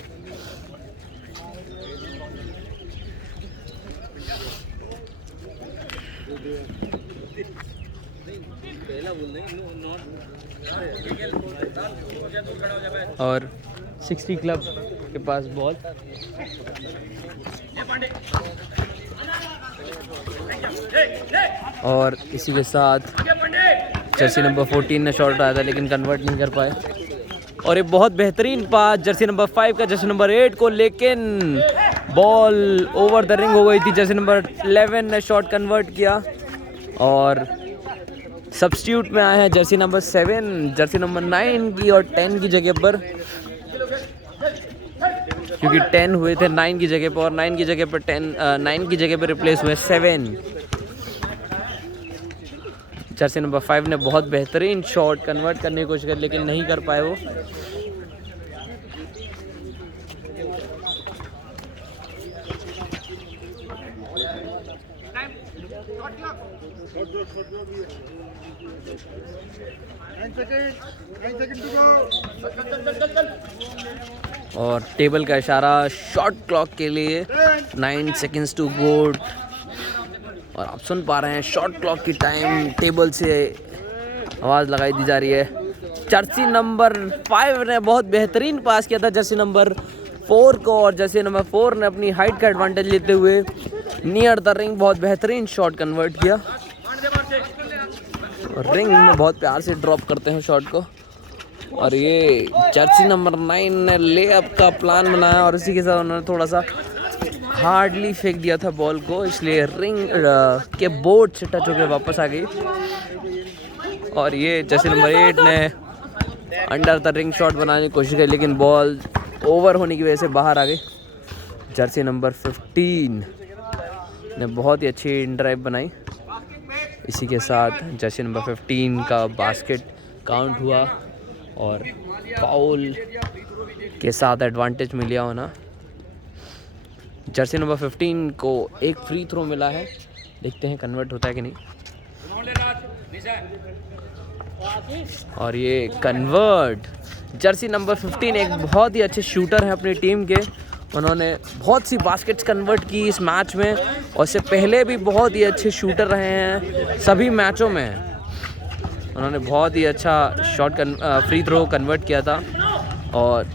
और 60 क्लब के पास बॉल, और इसी के साथ जर्सी नंबर 14 ने शॉट उठाया था, लेकिन कन्वर्ट नहीं कर पाए, और ये बहुत बेहतरीन पास जर्सी नंबर 5 का जर्सी नंबर 8 को, लेकिन बॉल ओवर द रिंग हो गई थी। जर्सी नंबर 11 ने शॉट कन्वर्ट किया, और सब्स्टिट्यूट में आए हैं जर्सी नंबर 7 जर्सी नंबर 9 की और 10 की जगह पर, क्योंकि 10 हुए थे 9 की जगह पर, और 9 की जगह पर 9 की जगह पर रिप्लेस हुए 7। जर्सी नंबर 5 ने बहुत बेहतरीन शॉट कन्वर्ट करने की कोशिश की, लेकिन नहीं कर पाए वो। और टेबल का इशारा शॉट क्लॉक के लिए, 9 सेकंड्स टू गो, और आप सुन पा रहे हैं शॉट क्लॉक की टाइम टेबल से आवाज़ लगाई दी जा रही है। जर्सी नंबर 5 ने बहुत बेहतरीन पास किया था जर्सी नंबर 4 को, और जर्सी नंबर 4 ने अपनी हाइट का एडवांटेज लेते हुए नियर द रिंग बहुत बेहतरीन शॉट कन्वर्ट किया। रिंग में बहुत प्यार से ड्रॉप करते हैं शॉट को, और ये जर्सी नंबर 9 ने लेअप का प्लान बनाया और इसी के साथ उन्होंने थोड़ा सा हार्डली फेंक दिया था बॉल को, इसलिए रिंग के बोर्ड से टच होकर वापस आ गई। और ये जर्सी नंबर 8 ने अंडर द रिंग शॉट बनाने की कोशिश की, लेकिन बॉल ओवर होने की वजह से बाहर आ गई। जर्सी नंबर 15 ने बहुत ही अच्छी ड्राइव बनाई। इसी के साथ जर्सी नंबर 15 का बास्केट काउंट हुआ और फाउल के साथ एडवांटेज मिल गया होना। जर्सी नंबर 15 को एक फ्री थ्रो मिला है, देखते हैं कन्वर्ट होता है कि नहीं। और ये कन्वर्ट। जर्सी नंबर 15 एक बहुत ही अच्छे शूटर हैं अपनी टीम के, उन्होंने बहुत सी बास्केट्स कन्वर्ट की इस मैच में, और इससे पहले भी बहुत ही अच्छे शूटर रहे हैं सभी मैचों में। उन्होंने बहुत ही अच्छा फ्री थ्रो कन्वर्ट किया था। और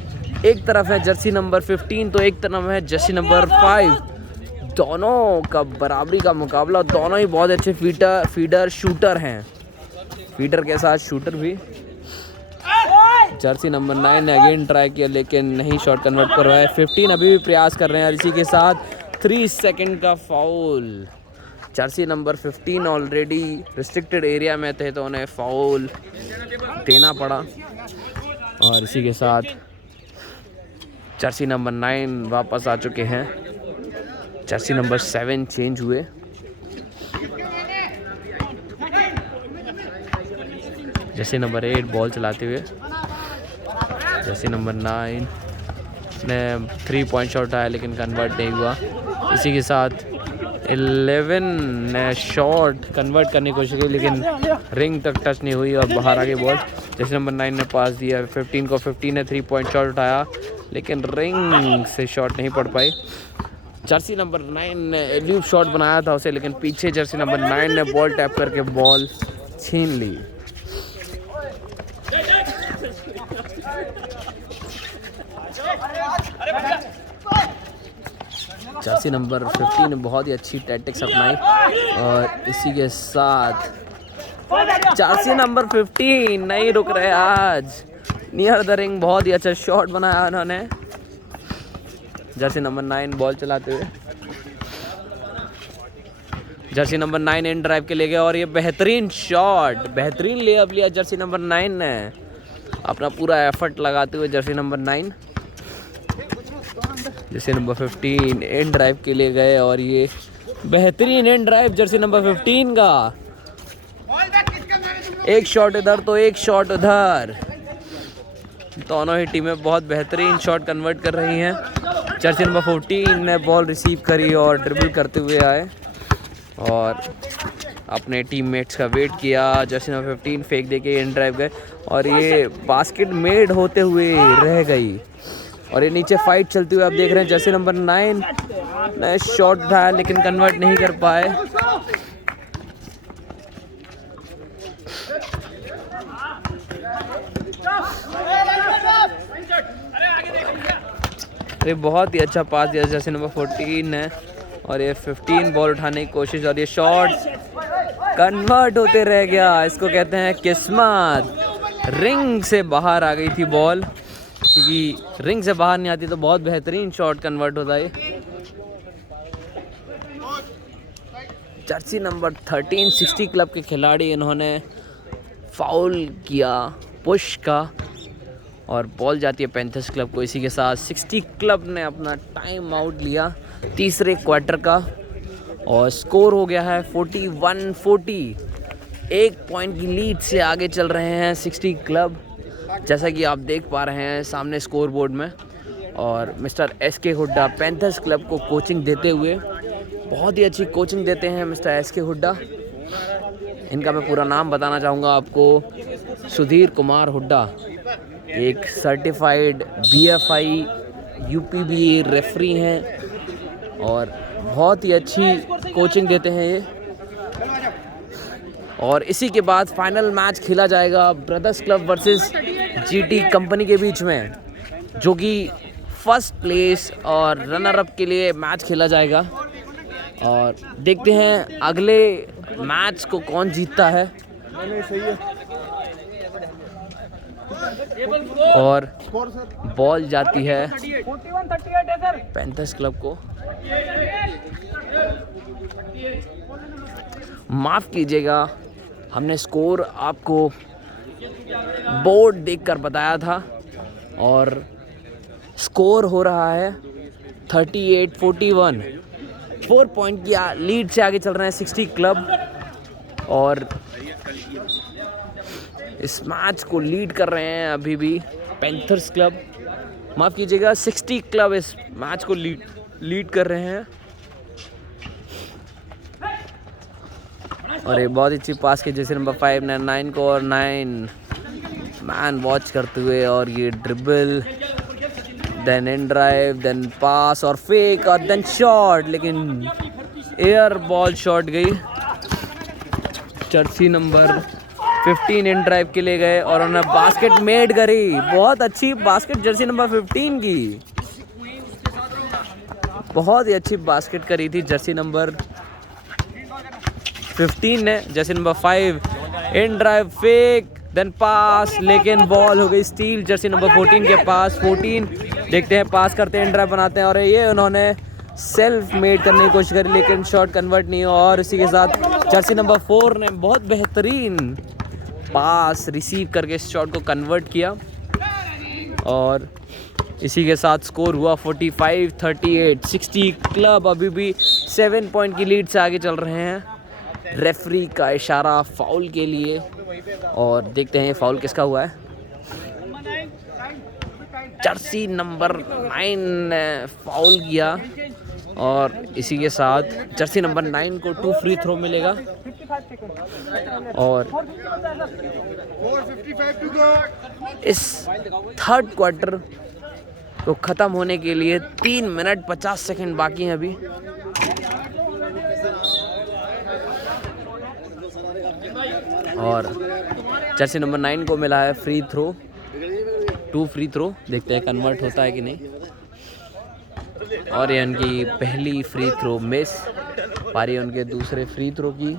एक तरफ है जर्सी नंबर 15 तो एक तरफ है जर्सी नंबर 5, दोनों का बराबरी का मुकाबला। दोनों ही बहुत अच्छे फीडर शूटर हैं, फीडर के साथ शूटर भी। जर्सी नंबर 9 ने अगेन ट्राई किया लेकिन नहीं शॉट कन्वर्ट कर रहा है। 15 अभी भी प्रयास कर रहे हैं और इसी के साथ 3 सेकंड का foul. Jersey number 15 already restricted area में थे तो उन्हें फाउल देना पड़ा, और इसी के साथ जर्सी नंबर 9 वापस आ चुके हैं। जर्सी नंबर 7 चेंज हुए। जर्सी नंबर 8 बॉल चलाते हुए। जर्सी नंबर 9 ने 3 पॉइंट शॉट उठाया लेकिन कन्वर्ट नहीं हुआ। इसी के साथ 11 ने शॉट कन्वर्ट करने की कोशिश की लेकिन रिंग तक टच नहीं हुई और बाहर आ गई बॉल। जर्सी नंबर 9 ने पास दिया 15 को। 15 ने 3 पॉइंट शॉट उठाया लेकिन रिंग से शॉट नहीं पड़ पाई। जर्सी नंबर 9 ने एल्यूप शॉट बनाया था उसे, लेकिन पीछे जर्सी नंबर 9 ने बॉल टैप करके बॉल छीन ली। जर्सी नंबर 15 ने बहुत ही अच्छी टैक्टिक्स अपनाई, और इसी के साथ जर्सी नंबर 15 नहीं रुक रहे आज। नियर द रिंग बहुत ही अच्छा शॉट बनाया उन्होंने। जर्सी नंबर 9 बॉल चलाते हुए। जर्सी नंबर 9 इन ड्राइव के ले गया और ये बेहतरीन शॉट, बेहतरीन लेअप लिया जर्सी नंबर 9 ने, अपना पूरा एफर्ट लगाते हुए। Jersey number 9 Jersey number 15 in drive के लिए गए और ये बेहतरीन इन ड्राइव जर्सी नंबर 15 का। एक शॉट इधर तो एक शॉट उधर, दोनों ही टीमें बहुत बेहतरीन शॉट कन्वर्ट कर रही हैं। जर्सी नंबर 14 ने बॉल रिसीव करी और ड्रिबल करते हुए आए और अपने टीममेट्स का वेट किया। जर्सी नंबर 15 फेंक दे के इन ड्राइव गए और ये बास्केट मेड होते हुए रह गई, और ये नीचे फाइट चलती हुई आप देख रहे हैं। जर्सी नंबर 9 ने शॉट उठाया लेकिन कन्वर्ट नहीं कर पाए। ये बहुत ही अच्छा पास दिया जर्सी नंबर 14 ने, और ये 15 बॉल उठाने की कोशिश और ये शॉट कन्वर्ट होते रह गया। इसको कहते हैं किस्मत। रिंग से बाहर आ गई थी बॉल, क्योंकि रिंग से बाहर नहीं आती तो बहुत बेहतरीन शॉट कन्वर्ट होता है। जर्सी नंबर 13 60 क्लब के खिलाड़ी, इन्होंने फाउल किया पुश का और बॉल जाती है पैंथर्स क्लब को। इसी के साथ 60 क्लब ने अपना टाइम आउट लिया तीसरे क्वार्टर का और स्कोर हो गया है 41-40। 1 पॉइंट की लीड से आगे चल रहे हैं 60 क्लब, जैसा कि आप देख पा रहे हैं सामने स्कोर बोर्ड में। और mister SK Hooda Panthers club को कोचिंग देते हुए, बहुत ही अच्छी कोचिंग देते हैं मिस्टर एसके हुड्डा। इनका मैं पूरा नाम बताना चाहूँगा आपको, सुधीर कुमार हुड्डा, एक सर्टिफाइड BFI UPB रेफरी हैं और बहुत ही अच्छी कोचिंग देते हैं ये। और इसी के बाद फाइनल मैच खेला जाएगा brothers club versus GT company के बीच में, जो कि फर्स्ट प्लेस और रनर अप के लिए मैच खेला जाएगा। और देखते हैं अगले मैच को कौन जीतता है। और बॉल जाती है पैंथर्स क्लब को। माफ़ कीजिएगा, हमने स्कोर आपको बोर्ड देखकर बताया था और स्कोर हो रहा है 38-41। 4 पॉइंट की लीड से आगे चल रहे हैं 60 क्लब और इस मैच को लीड कर रहे हैं अभी भी पैंथर्स क्लब। माफ़ कीजिएगा, 60 क्लब इस मैच को लीड कर रहे हैं। और ये बहुत अच्छी पास की जैसे नंबर 5 ने 9 को और 9 मैन वॉच करते हुए, और ये dribble, then in drive, then pass और फेक और देन शॉट, लेकिन एयर बॉल शॉट गई। जर्सी नंबर 15 इन ड्राइव के लिए गए और उन्होंने बास्केट मेड करी। बहुत अच्छी बास्केट जर्सी नंबर 15 की, बहुत ही अच्छी बास्केट करी थी जर्सी नंबर 15 ने। Jersey number 5 in drive, fake, then pass, लेकिन बॉल हो गई स्टील जर्सी नंबर 14 के पास। 14 देखते हैं, पास करते हैं, इन ड्राइव बनाते हैं और ये उन्होंने सेल्फ मेड करने की कोशिश करी लेकिन शॉट कन्वर्ट नहीं हुआ। और इसी के साथ जर्सी नंबर 4 ने बहुत बेहतरीन पास रिसीव करके इस शॉट को कन्वर्ट किया और इसी के साथ स्कोर हुआ 45-38। 60 क्लब अभी भी 7 पॉइंट की लीड से आगे चल रहे हैं। रेफरी का इशारा फाउल के लिए और देखते हैं फाउल किसका हुआ है। जर्सी नंबर 9 ने फाउल किया और इसी के साथ जर्सी नंबर 9 को 2 फ्री थ्रो मिलेगा और इस थर्ड क्वार्टर को ख़त्म होने के लिए 3 मिनट 50 सेकंड बाकी हैं अभी। और जर्सी नंबर 9 को मिला है फ्री थ्रो, 2 फ्री थ्रो, देखते हैं कन्वर्ट होता है कि नहीं। और ये उनकी पहली फ्री थ्रो मिस, पारी उनके दूसरे फ्री थ्रो की।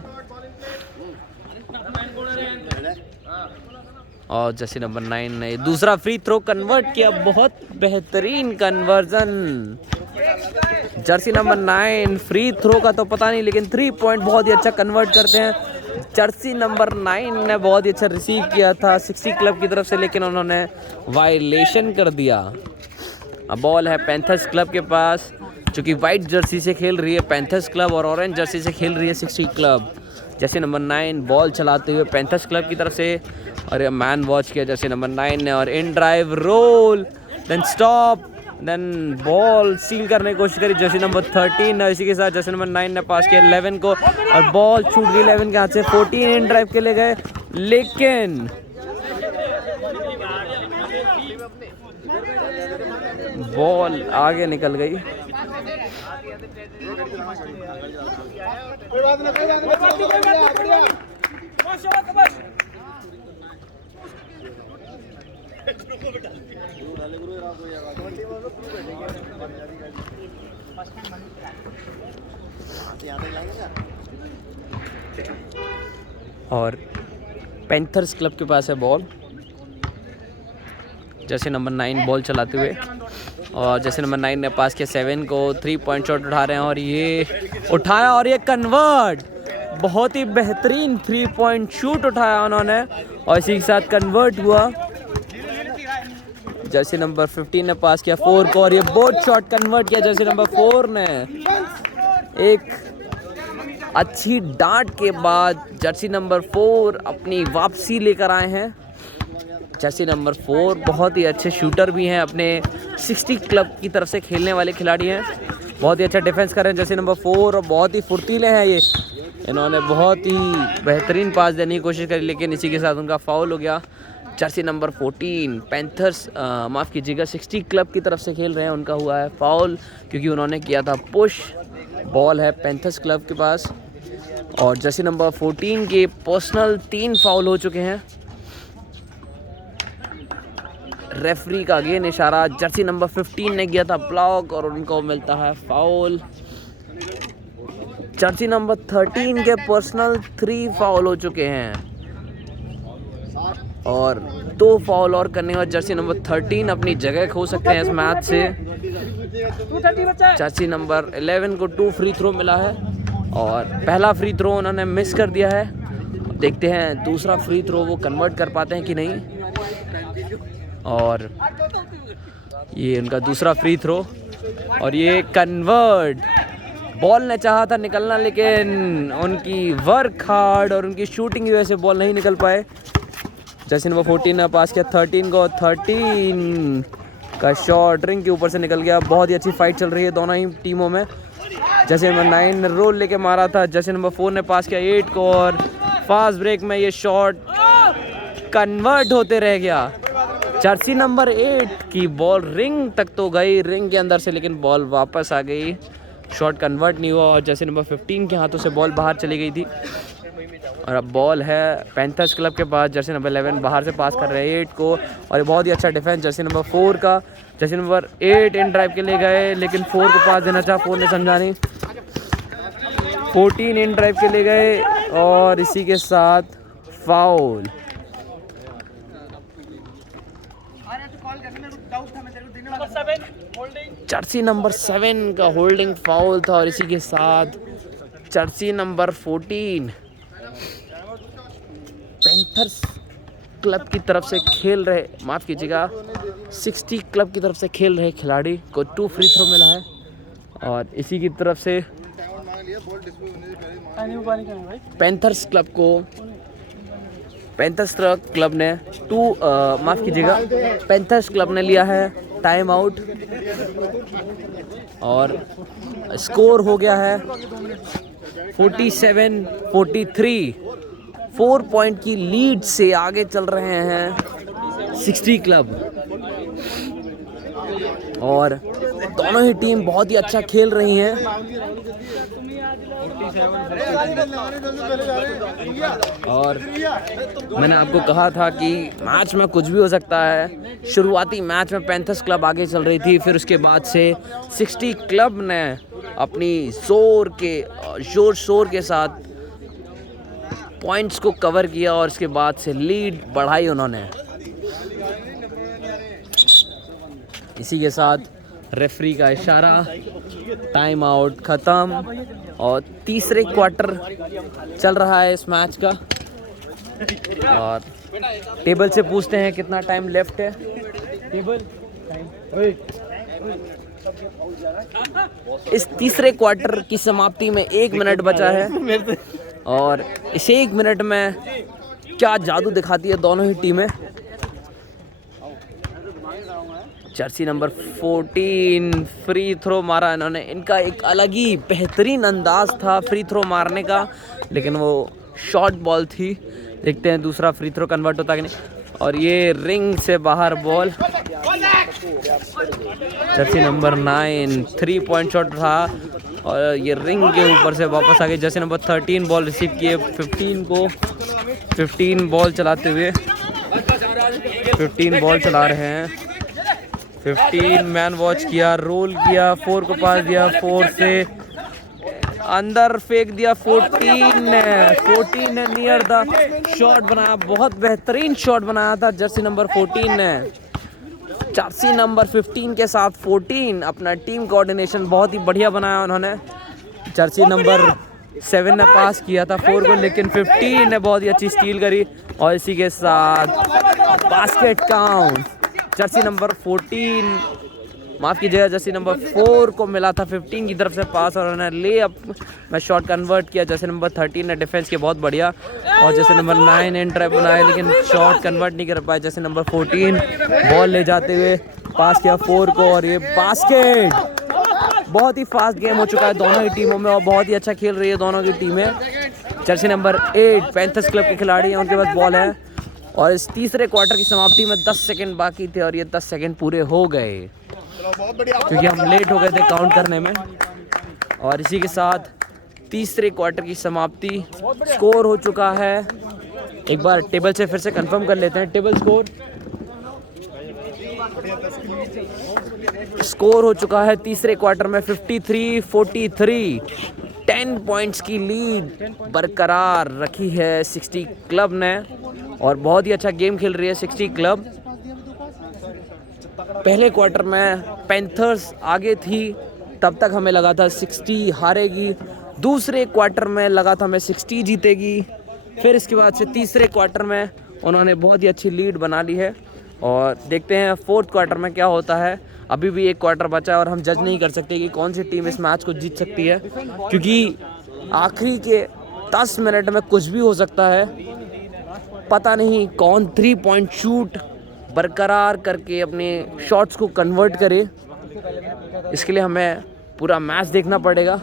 और जर्सी नंबर 9 ने दूसरा फ्री थ्रो कन्वर्ट किया, बहुत बेहतरीन conversion. Jersey number 9 free throw का तो पता नहीं, लेकिन 3 पॉइंट बहुत ही अच्छा कन्वर्ट करते हैं। जर्सी नंबर 9 ने बहुत ही अच्छा रिसीव किया था 60 क्लब की तरफ से, लेकिन उन्होंने वायलेशन कर दिया। अब बॉल है पैंथर्स क्लब के पास, जो कि वाइट जर्सी से खेल रही है पैंथर्स क्लब और ऑरेंज जर्सी से खेल रही है 60 क्लब। जर्सी नंबर 9 बॉल चलाते हुए पैंथर्स क्लब की तरफ से, और ये मैन वॉच किया जर्सी नंबर 9 ने और in drive, roll, then stop, then ball seal करने की कोशिश करी जर्सी नंबर 13। और इसी के साथ जर्सी नंबर 9 ने पास किया 11 को और बॉल छूट गई 11 के हाथ से। 14 इन ड्राइव के लिए गए लेकिन बॉल आगे निकल गई। और पैंथर्स क्लब के पास है बॉल, जैसे नंबर 9 बॉल चलाते हुए, और जैसे नंबर 9 ने पास किया 7 को। 3 पॉइंट शॉट उठा रहे हैं और ये उठाया और ये कन्वर्ट, बहुत ही बेहतरीन 3 पॉइंट शूट उठाया उन्होंने और इसी के साथ कन्वर्ट हुआ। जर्सी नंबर 15 ने पास किया 4 को और ये बोथ शॉट कन्वर्ट किया जर्सी नंबर 4 ने। एक अच्छी डांट के बाद जर्सी नंबर 4 अपनी वापसी लेकर आए हैं। जर्सी नंबर 4 बहुत ही अच्छे शूटर भी हैं, अपने 60 क्लब की तरफ से खेलने वाले खिलाड़ी हैं, बहुत ही अच्छा डिफेंस कर रहे हैं जर्सी नंबर 4 और बहुत ही फुर्तीले हैं ये। इन्होंने बहुत ही बेहतरीन पास देने की कोशिश करी लेकिन इसी के साथ उनका फाउल हो गया। जर्सी नंबर 14 पैंथर्स माफ़ कीजिएगा 60 क्लब की तरफ से खेल रहे हैं, उनका हुआ है फाउल क्योंकि उन्होंने किया था पुश। बॉल है पैंथर्स क्लब के पास और जर्सी नंबर 14 के पर्सनल 3 फाउल हो चुके हैं। रेफरी का अगेन इशारा, जर्सी नंबर 15 ने किया था ब्लॉक और उनको मिलता है फाउल। जर्सी नंबर 13 के पर्सनल 3 फाउल हो चुके हैं और 2 फाउल और करने के बाद जर्सी नंबर 13 अपनी जगह खो सकते हैं इस मैच से। जर्सी नंबर 11 को 2 फ्री थ्रो मिला है और पहला फ्री थ्रो उन्होंने मिस कर दिया है। देखते हैं दूसरा फ्री थ्रो वो कन्वर्ट कर पाते हैं कि नहीं। और ये उनका दूसरा फ्री थ्रो और ये कन्वर्ट। बॉल ने चाहा था निकलना लेकिन उनकी वर्क हार्ड और उनकी शूटिंग की वजह से बॉल नहीं निकल पाए। जर्सी नंबर 14 ने पास किया 13 को, 13 का शॉट रिंग के ऊपर से निकल गया। बहुत ही अच्छी फाइट चल रही है दोनों ही टीमों में। जर्सी नंबर 9 ने रोल लेके मारा था, जर्सी नंबर 4 ने पास किया 8 को और फास्ट ब्रेक में ये शॉट कन्वर्ट होते रह गया। जर्सी नंबर 8 की बॉल रिंग तक तो गई, रिंग के अंदर से, लेकिन बॉल वापस आ गई, शॉट कन्वर्ट नहीं हुआ और जर्सी नंबर 15 के हाथों से बॉल बाहर चली गई थी। और अब बॉल है पैंथर्स क्लब के पास। जर्सी नंबर 11 बाहर से पास कर रहे हैं 8 को और ये बहुत ही अच्छा डिफेंस जर्सी नंबर 4 का। जर्सी नंबर 8 इन ड्राइव के लिए गए लेकिन 4 को पास देना चाहा, 4 ने समझा नहीं। 14 इन ड्राइव के लिए गए और इसी के साथ फाउल। जर्सी नंबर 7 का होल्डिंग फाउल था और इसी के साथ जर्सी नंबर 14 पैंथर्स क्लब की तरफ से खेल रहे, माफ़ कीजिएगा 60 क्लब की तरफ से खेल रहे खिलाड़ी को 2 फ्री थ्रो मिला है और इसी की तरफ से पैंथर्स क्लब ने माफ़ कीजिएगा पैंथर्स क्लब ने लिया है टाइम आउट और स्कोर हो गया है 47-43। 4 पॉइंट की लीड से आगे चल रहे हैं 60 क्लब और दोनों ही टीम बहुत ही अच्छा खेल रही हैं। और मैंने आपको कहा था कि मैच में कुछ भी हो सकता है। शुरुआती मैच में पैंथर्स क्लब आगे चल रही थी, फिर उसके बाद से 60 क्लब ने अपनी जोर शोर के साथ पॉइंट्स को कवर किया और इसके बाद से लीड बढ़ाई उन्होंने। इसी के साथ रेफरी का इशारा, टाइम आउट ख़त्म और तीसरे क्वार्टर चल रहा है इस मैच का। और टेबल से पूछते हैं कितना टाइम लेफ्ट है। टेबल इस तीसरे क्वार्टर की समाप्ति में 1 मिनट बचा है और इस 1 मिनट में क्या जादू दिखाती है दोनों ही टीमें। जर्सी नंबर 14 फ्री थ्रो मारा इन्होंने। इनका एक अलग ही बेहतरीन अंदाज था फ्री थ्रो मारने का, लेकिन वो शॉर्ट बॉल थी। देखते हैं दूसरा फ्री थ्रो कन्वर्ट होता कि नहीं। और ये रिंग से बाहर ball. Jersey number 9 3 point shot था और ये रिंग के ऊपर से वापस आ गई। जर्सी नंबर 13 बॉल रिसीव किए 15 बॉल चलाते हुए 15 बॉल चला रहे हैं। 15 मैन वॉच किया, रोल किया, 4 को पास दिया, 4 से अंदर फेंक दिया 14 ने नियर द शॉट बनाया, बहुत बेहतरीन शॉट बनाया था जर्सी नंबर 14 ने। जर्सी नंबर 15 के साथ 14 अपना टीम कोऑर्डिनेशन बहुत ही बढ़िया बनाया उन्होंने। जर्सी नंबर 7 ने पास किया था 4 को, लेकिन 15 ने बहुत ही अच्छी स्टील करी और इसी के साथ बास्केट काउंट। जर्सी नंबर 14 माफ़ कीजिएगा जर्सी नंबर 4 को मिला था 15 की तरफ से पास और उन्होंने ले अप में शॉट कन्वर्ट किया। जर्सी नंबर 13 ने डिफेंस किया बहुत बढ़िया और जर्सी नंबर 9 इन ट्रैप बनाया लेकिन शॉट कन्वर्ट नहीं कर पाया। जर्सी नंबर 14 बॉल ले जाते हुए पास किया 4 को और ये बास्केट। बहुत ही फास्ट गेम हो चुका है दोनों ही टीमों में और बहुत ही अच्छा खेल रही है दोनों की टीमें। जर्सी नंबर 8 पैंथर्स क्लब के खिलाड़ी हैं, उनके पास बॉल है और इस तीसरे क्वार्टर की समाप्ति में 10 सेकंड बाकी थे और ये 10 सेकंड पूरे हो गए क्योंकि हम लेट हो गए थे काउंट करने में। और इसी के साथ तीसरे क्वार्टर की समाप्ति। स्कोर हो चुका है, एक बार टेबल से फिर से कंफर्म कर लेते हैं टेबल स्कोर। स्कोर हो चुका है तीसरे क्वार्टर में 53-43। 10 पॉइंट्स की लीड बरकरार रखी है 60 क्लब ने और बहुत ही अच्छा गेम खेल रही है 60 क्लब। पहले क्वार्टर में पैंथर्स आगे थी, तब तक हमें लगा था 60 हारेगी। दूसरे क्वार्टर में लगा था हमें 60 जीतेगी। फिर इसके बाद से तीसरे क्वार्टर में उन्होंने बहुत ही अच्छी लीड बना ली है और देखते हैं फोर्थ क्वार्टर में क्या होता है। अभी भी एक क्वार्टर बचा है और हम जज नहीं कर सकते कि कौन सी टीम इस मैच को जीत सकती है, क्योंकि आखिरी के 10 मिनट में कुछ भी हो सकता है। पता नहीं कौन 3 पॉइंट शूट बरकरार करके अपने शॉट्स को कन्वर्ट करे। इसके लिए हमें पूरा मैच देखना पड़ेगा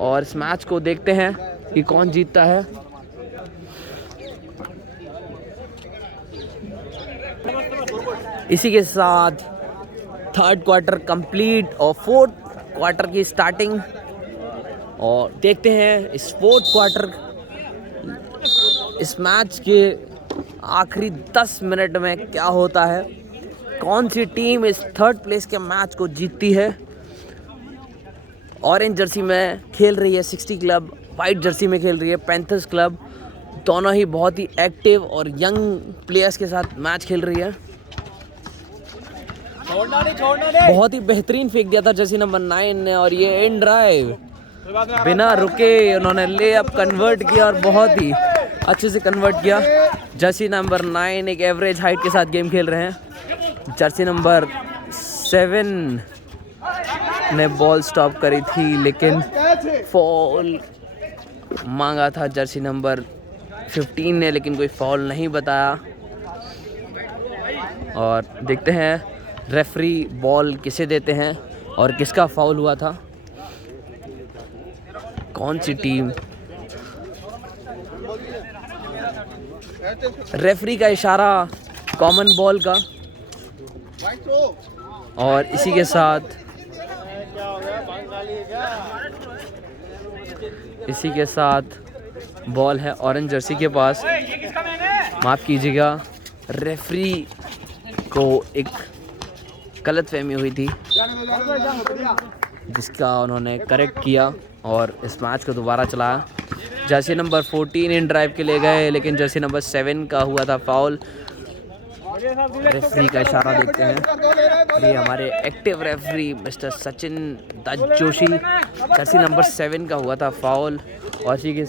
और इस मैच को देखते हैं कि कौन जीतता है। इसी के साथ थर्ड क्वार्टर कंप्लीट और फोर्थ क्वार्टर की स्टार्टिंग, और देखते हैं इस फोर्थ क्वार्टर इस मैच के आखिरी 10 मिनट में क्या होता है, कौन सी टीम इस थर्ड प्लेस के मैच को जीतती है। ऑरेंज जर्सी में खेल रही है 60 क्लब, वाइट जर्सी में खेल रही है पैंथर्स क्लब। दोनों ही बहुत ही एक्टिव और यंग प्लेयर्स के साथ मैच खेल रही है। बहुत ही बेहतरीन फेंक दिया था जर्सी नंबर 9 ने और ये इन ड्राइव बिना रुके उन्होंने ले अप कन्वर्ट किया और बहुत ही अच्छे से कन्वर्ट किया। जर्सी नंबर 9 एक एवरेज हाइट के साथ गेम खेल रहे हैं। जर्सी नंबर 7 ने बॉल स्टॉप करी थी लेकिन फॉल मांगा था जर्सी नंबर 15 ने, लेकिन कोई फॉल नहीं बताया। और देखते हैं रेफरी बॉल किसे देते हैं और किसका फाउल हुआ था, कौन सी टीम। रेफरी का इशारा कॉमन बॉल का, और इसी के साथ बॉल है ऑरेंज जर्सी के पास। माफ़ कीजिएगा, रेफरी को एक गलतफहमी हुई थी जिसका उन्होंने करेक्ट किया और इस मैच को दोबारा चलाया। जर्सी नंबर 14 इन ड्राइव के ले गए लेकिन जर्सी नंबर 7 का हुआ था फाउल। रेफरी का इशारा देखते हैं, ये हमारे active referee mister Sachin Datt Joshi. Jersey number 7 का हुआ था फाउल और इसी के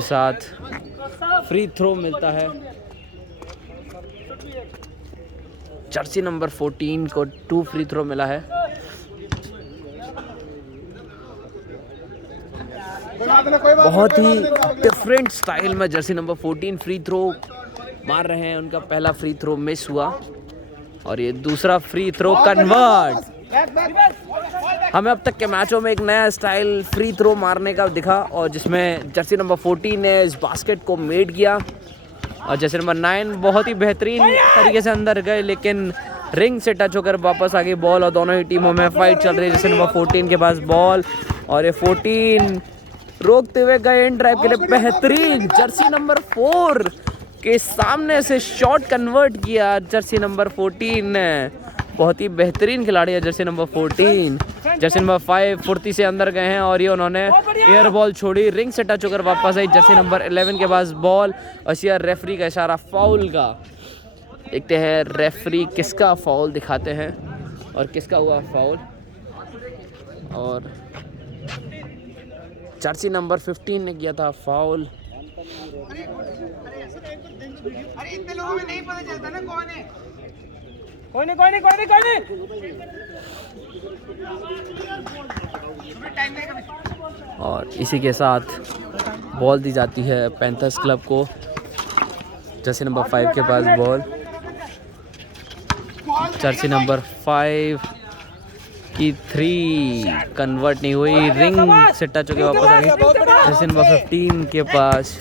साथ फ्री थ्रो मिलता है। जर्सी नंबर 14 को 2 फ्री थ्रो मिला है। बहुत ही डिफरेंट स्टाइल में जर्सी नंबर 14 फ्री थ्रो मार रहे हैं। उनका पहला फ्री थ्रो मिस हुआ और ये दूसरा फ्री थ्रो कन्वर्ट। हमें अब तक के मैचों में एक नया स्टाइल फ्री थ्रो मारने का दिखा और जिसमें जर्सी नंबर 14 ने इस बास्केट को मेड किया और जर्सी नंबर 9 बहुत ही बेहतरीन तरीके से अंदर गए लेकिन रिंग से टच होकर वापस आ गई बॉल और दोनों ही टीमों में फाइट चल रही है। जर्सी नंबर 14 के पास बॉल और ये 14 रोकते हुए गए इन ड्राइव के लिए। बेहतरीन जर्सी नंबर 4 के सामने से शॉट कन्वर्ट किया जर्सी नंबर 14 ने। बहुत ही बेहतरीन खिलाड़ी है जर्सी नंबर 14। जर्सी नंबर 5 फुर्ती से अंदर गए हैं और ये उन्होंने एयर बॉल छोड़ी, रिंग से टच होकर वापस आई। जर्सी नंबर 11 के पास बॉल और रेफरी का इशारा फाउल का। देखते हैं रेफरी किसका फाउल दिखाते हैं और किसका हुआ फाउल। और जर्सी नंबर 15 ने किया था फाउल। अरे इतने लोगों में नहीं पता चलता ना कौन है। कोई नहीं। और इसी के साथ बॉल दी जाती है पैंथर्स क्लब को। जर्सी नंबर 5 के पास बॉल। जर्सी नंबर 5 की 3 कन्वर्ट नहीं हुई, रिंग से टच होकर वापस आ गई। जर्सी नंबर 15 के पास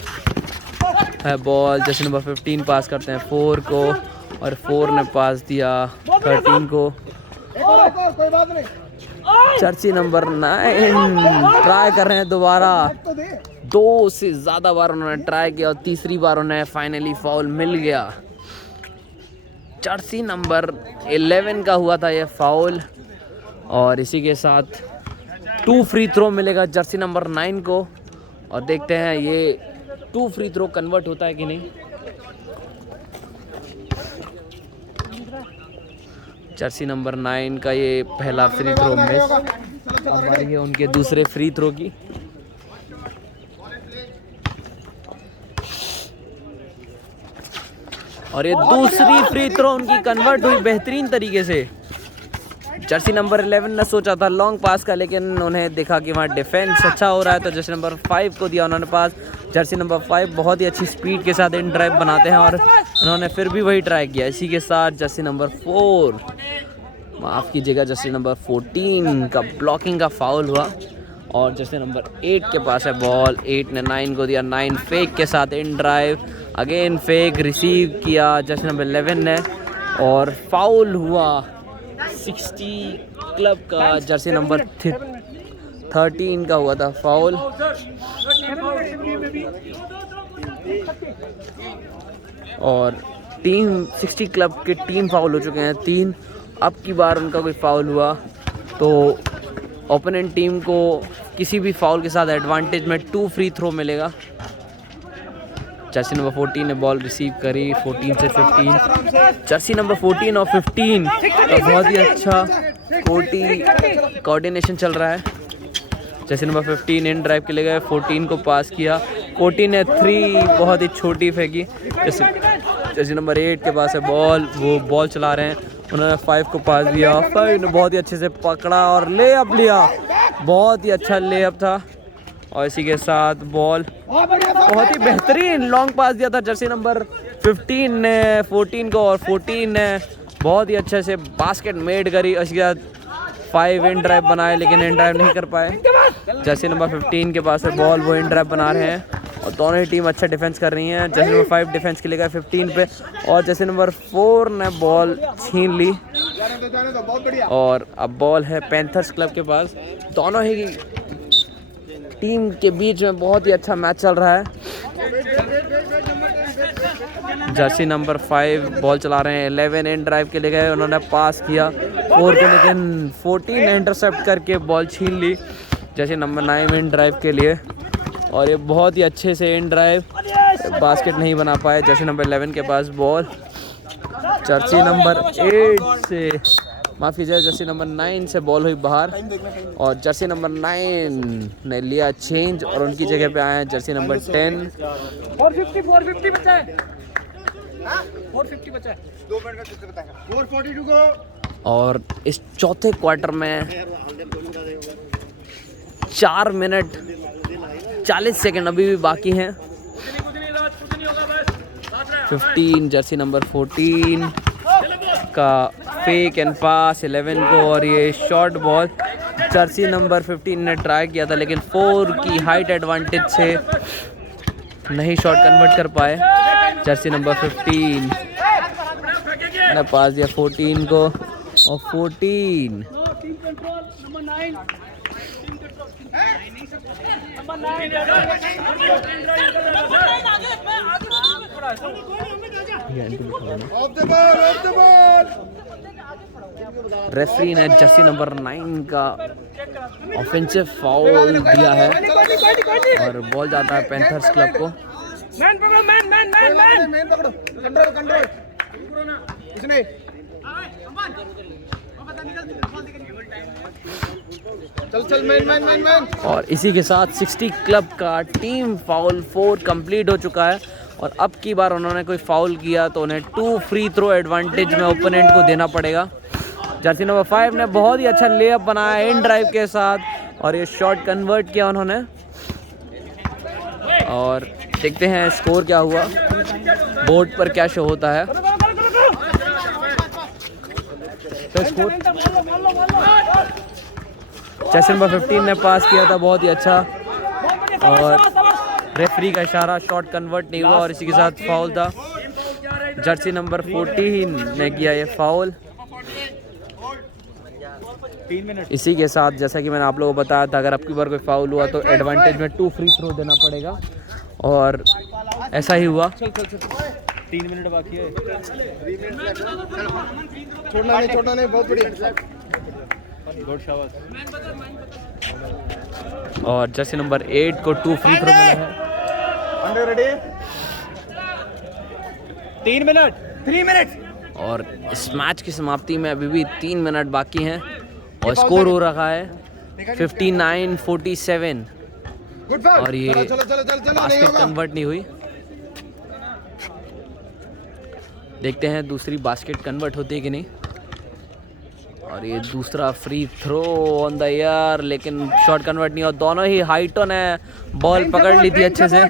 है बॉल। जर्सी नंबर 15 पास करते हैं 4 को और 4 ने पास दिया 13 को। जर्सी नंबर 9 ट्राई कर रहे हैं दोबारा। 2 से ज़्यादा बार उन्होंने ट्राई किया और तीसरी बार उन्हें फाइनली फाउल मिल गया। जर्सी नंबर 11 का हुआ था ये फाउल और इसी के साथ 2 फ्री थ्रो मिलेगा जर्सी नंबर 9 को और देखते हैं ये 2 फ्री थ्रो कन्वर्ट होता है कि नहीं। जर्सी नंबर 9 का ये पहला फ्री थ्रो मिस। अब बारी है उनके दूसरे फ्री थ्रो की। और ये दूसरी फ्री थ्रो उनकी कन्वर्ट हुई बेहतरीन तरीके से। जर्सी नंबर 11 ने सोचा था लॉन्ग पास का, लेकिन उन्हें देखा कि वहाँ डिफेंस अच्छा हो रहा है तो जर्सी नंबर 5 को दिया उन्होंने पास। जर्सी नंबर 5 बहुत ही अच्छी स्पीड के साथ इन ड्राइव बनाते हैं और उन्होंने फिर भी वही ट्राई किया। इसी के साथ जर्सी नंबर 4 माफ़ कीजिएगा जर्सी नंबर 14 का ब्लॉकिंग का फाउल हुआ और जर्सी नंबर 8 के पास है बॉल। 8 ने 9 को दिया। 9 फेक के साथ in drive, again fake receive किया जर्सी नंबर 11 ने और फाउल हुआ 60 क्लब का। जर्सी नंबर 13 का हुआ था फाउल और टीम 60 क्लब के टीम फाउल हो चुके हैं 3। अब की बार उनका कोई फाउल हुआ तो ओपोनेंट टीम को किसी भी फाउल के साथ एडवांटेज में 2 फ्री थ्रो मिलेगा। जर्सी नंबर 14 ने बॉल रिसीव करी 14 से 15। जर्सी नंबर 14 और 15 का बहुत ही अच्छा कोऑर्डिनेशन चल रहा है। जर्सी नंबर 15 इन ड्राइव के लिए गए, 14 को पास किया। 14 ने 3 बहुत ही छोटी फेंकी। जर्सी नंबर 8 के पास है बॉल, वो बॉल चला रहे हैं। उन्होंने 5 को पास दिया। 5 ने बहुत ही अच्छे से पकड़ा और ले अप लिया। बहुत ही अच्छा ले अप था और इसी के साथ बॉल बहुत ही बेहतरीन लॉन्ग पास दिया था जर्सी नंबर 15 ने 14 को और 14 ने बहुत ही अच्छे से बास्केट मेड करी। उसके बाद 5 इन ड्राइव बनाए लेकिन इन ड्राइव नहीं कर पाए। जर्सी नंबर 15 के पास है बॉल, वो इन ड्राइव बना रहे हैं और दोनों ही टीम अच्छा डिफेंस कर रही हैं। जर्सी नंबर 5 डिफेंस के लिए गए 15 पे और जर्सी नंबर 4 ने बॉल छीन ली और अब बॉल है पैंथर्स क्लब के पास। दोनों ही टीम के बीच में बहुत ही अच्छा मैच चल रहा है। जर्सी नंबर 5 बॉल चला रहे हैं। 11 इन ड्राइव के लिए गए, उन्होंने पास किया 4 को लेकिन 14 ने इंटरसेप्ट करके बॉल छीन ली जर्सी नंबर 9 इन ड्राइव के लिए और ये बहुत ही अच्छे से इन ड्राइव बास्केट नहीं बना पाए। जर्सी नंबर 11 के पास बॉल। जर्सी नंबर 8 से माफ़ कीजिए जर्सी नंबर 9 से बॉल हुई बाहर और जर्सी नंबर 9 ने लिया चेंज और उनकी जगह पे आए हैं जर्सी नंबर 10। 450 बचा है। 450 बचा है। 2 मिनट का कितने बताएगा? 442 को। और इस चौथे क्वार्टर में 4 मिनट 40 सेकंड अभी भी बाकी हैं। 15 जर्सी नंबर 14 का फेक एंड पास 11 को और ये शॉर्ट बॉल जर्सी नंबर 15 ने ट्राई किया था लेकिन 4 की हाइट एडवांटेज से नहीं शॉट कन्वर्ट कर पाए। जर्सी नंबर 15 ने पास दिया 14 को और 14 रेफरी ने जर्सी नंबर 9 का ऑफेंसिव फाउल दिया है और बॉल जाता है पैंथर्स क्लब को। मैन पकड़ो, मैन पकड़ो, कंट्रोल इसने चल मैन। और इसी के साथ 60 क्लब का टीम फाउल 4 कंप्लीट हो चुका है और अब की बार उन्होंने कोई फाउल किया तो उन्हें 2 फ्री थ्रो एडवांटेज में ओपोनेंट को देना पड़ेगा। जर्सी नंबर 5 ने बहुत ही अच्छा लेअप बनाया इन ड्राइव के साथ और ये शॉट कन्वर्ट किया उन्होंने और देखते हैं स्कोर क्या हुआ, बोर्ड पर क्या शो होता है। तो स्कोर जर्सी नंबर 15 ने पास किया था बहुत ही अच्छा और रेफरी का इशारा, शॉट कन्वर्ट नहीं हुआ और इसी के साथ फाउल था। जर्सी नंबर 14 ने किया ये फाउल 3 मिनट। इसी के साथ जैसा कि मैंने आप लोगों को बताया था, अगर आपकी बार कोई फाउल हुआ तो एडवांटेज में 2 फ्री थ्रो देना पड़ेगा, और ऐसा ही हुआ। 3 मिनट बाकी है। छोड़ना नहीं, बहुत बढ़िया। गुड शाबाश। और जर्सी नंबर 8 को 2 फ्री थ्रो मिला है। Under ready. 3 मिनट। 3 मिनट। और इस मैच की समाप्ति में अभी भी 3 मिनट बाकी हैं और स्कोर हो रहा है 59-47। और ये बास्केट कन्वर्ट नहीं हुई। देखते हैं दूसरी बास्केट कन्वर्ट होती है कि नहीं। और ये दूसरा free throw on the air, लेकिन शॉट कन्वर्ट नहीं, और दोनों ही हाइटों ने बॉल पकड़ ली थी अच्छे से।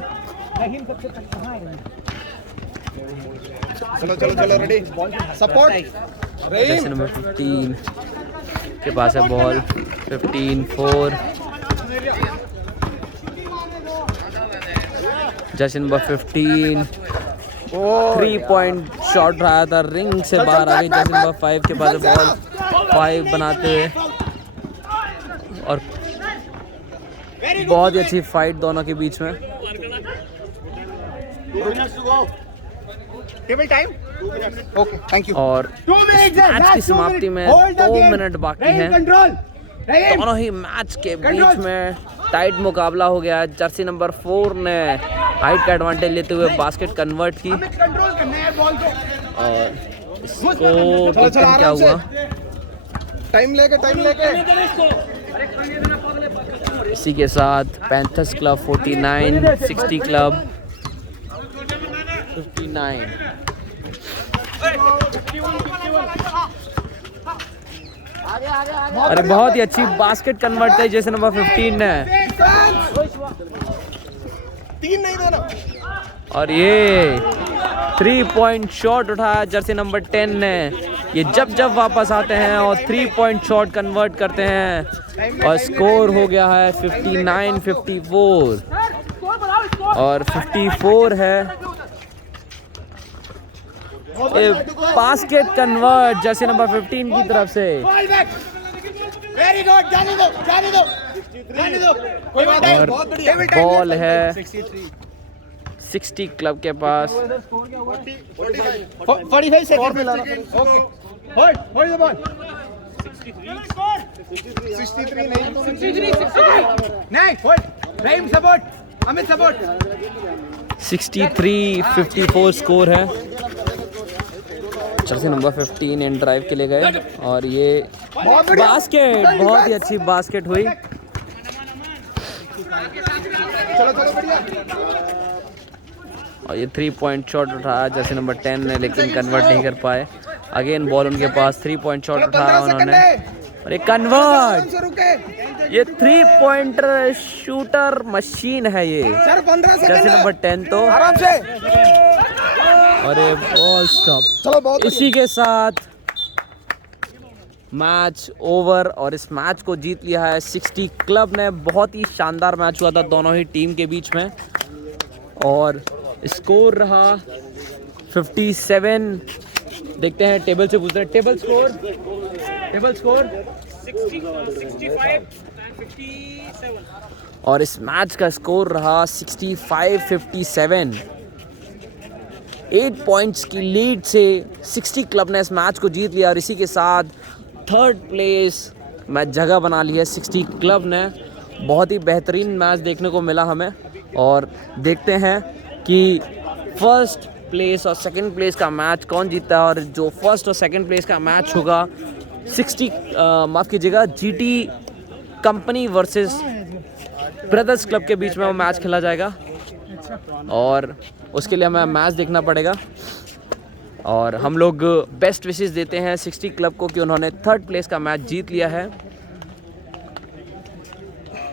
चलो रेडी। सपोर्ट। जर्सी नंबर 15 के पास है ball. 15-4। Jersey number 15 3 point shot रहा था, रिंग से बाहर आ गई। जर्सी नंबर 5 के पास है बॉल। 5 बनाते हुए, और बहुत ही अच्छी फाइट दोनों के बीच में। Table time. Okay, thank you. और मैच की समाप्ति में 2 मिनट बाकी हैं। दोनों ही मैच के बीच में टाइट मुकाबला हो गया है। जर्सी नंबर 4 ने हाइट का एडवांटेज लेते हुए बास्केट कन्वर्ट की। और इसको क्या हुआ? टाइम लेके। इसी के साथ पैंथर्स क्लब 49, 60 क्लब 59। अरे बहुत ही अच्छी बास्केट कन्वर्ट की जैसे नंबर 15 ने। 3 नहीं देना। और ये 3 पॉइंट शॉट उठाया जर्सी नंबर 10 ने। ये जब वापस आते हैं और 3 पॉइंट शॉट कन्वर्ट करते हैं, और स्कोर हो गया है 59-54। और 54 है बास्केट कन्वर्ट जर्सी नंबर 15 की तरफ से। Very good. जाने दो। कोई बात नहीं, और बहुत बढ़िया। बॉल है 60 क्लब के पास। 45 second. Okay, hold the ball. 63 नहीं, होल्ड। रहीम सपोर्ट, अमित सपोर्ट। 63-54 स्कोर है। जर्सी नंबर 15 इन ड्राइव के लिए गए, और ये बास्केट, बहुत ही अच्छी बास्केट हुई। चलो बढ़िया। और ये 3 पॉइंट शॉट उठाया जर्सी नंबर 10 ने, लेकिन कन्वर्ट नहीं कर पाए। अगेन बॉल उनके पास। 3 पॉइंट शॉट उठाया उन्होंने, और ये कन्वर्ट। ये 3 पॉइंटर शूटर मशीन है ये जर्सी नंबर 10 तो। आराम से। और ये बॉल स्टॉप। चलो बहुत। इसी के साथ मैच ओवर, और इस मैच को जीत लिया है 60 क्लब ने। बहुत ही शानदार मैच हुआ था दोनों ही टीम के बीच में, और स्कोर रहा 57। देखते हैं, टेबल से पूछते हैं टेबल स्कोर 65-57। और इस मैच का स्कोर रहा 65-57। 8 पॉइंट्स की लीड से 60 क्लब ने इस मैच को जीत लिया, और इसी के साथ 3rd प्लेस में जगह बना ली है 60 क्लब ने। बहुत ही बेहतरीन मैच देखने को मिला हमें, और देखते हैं कि 1st प्लेस और 2nd प्लेस का मैच कौन जीतता है। और जो 1st और 2nd प्लेस का मैच होगा 60 माफ़ कीजिएगा GT company versus brothers club के बीच में वो मैच खेला जाएगा, और उसके लिए हमें मैच देखना पड़ेगा। और हम लोग बेस्ट विशेस देते हैं 60 क्लब को कि उन्होंने 3rd प्लेस का मैच जीत लिया है।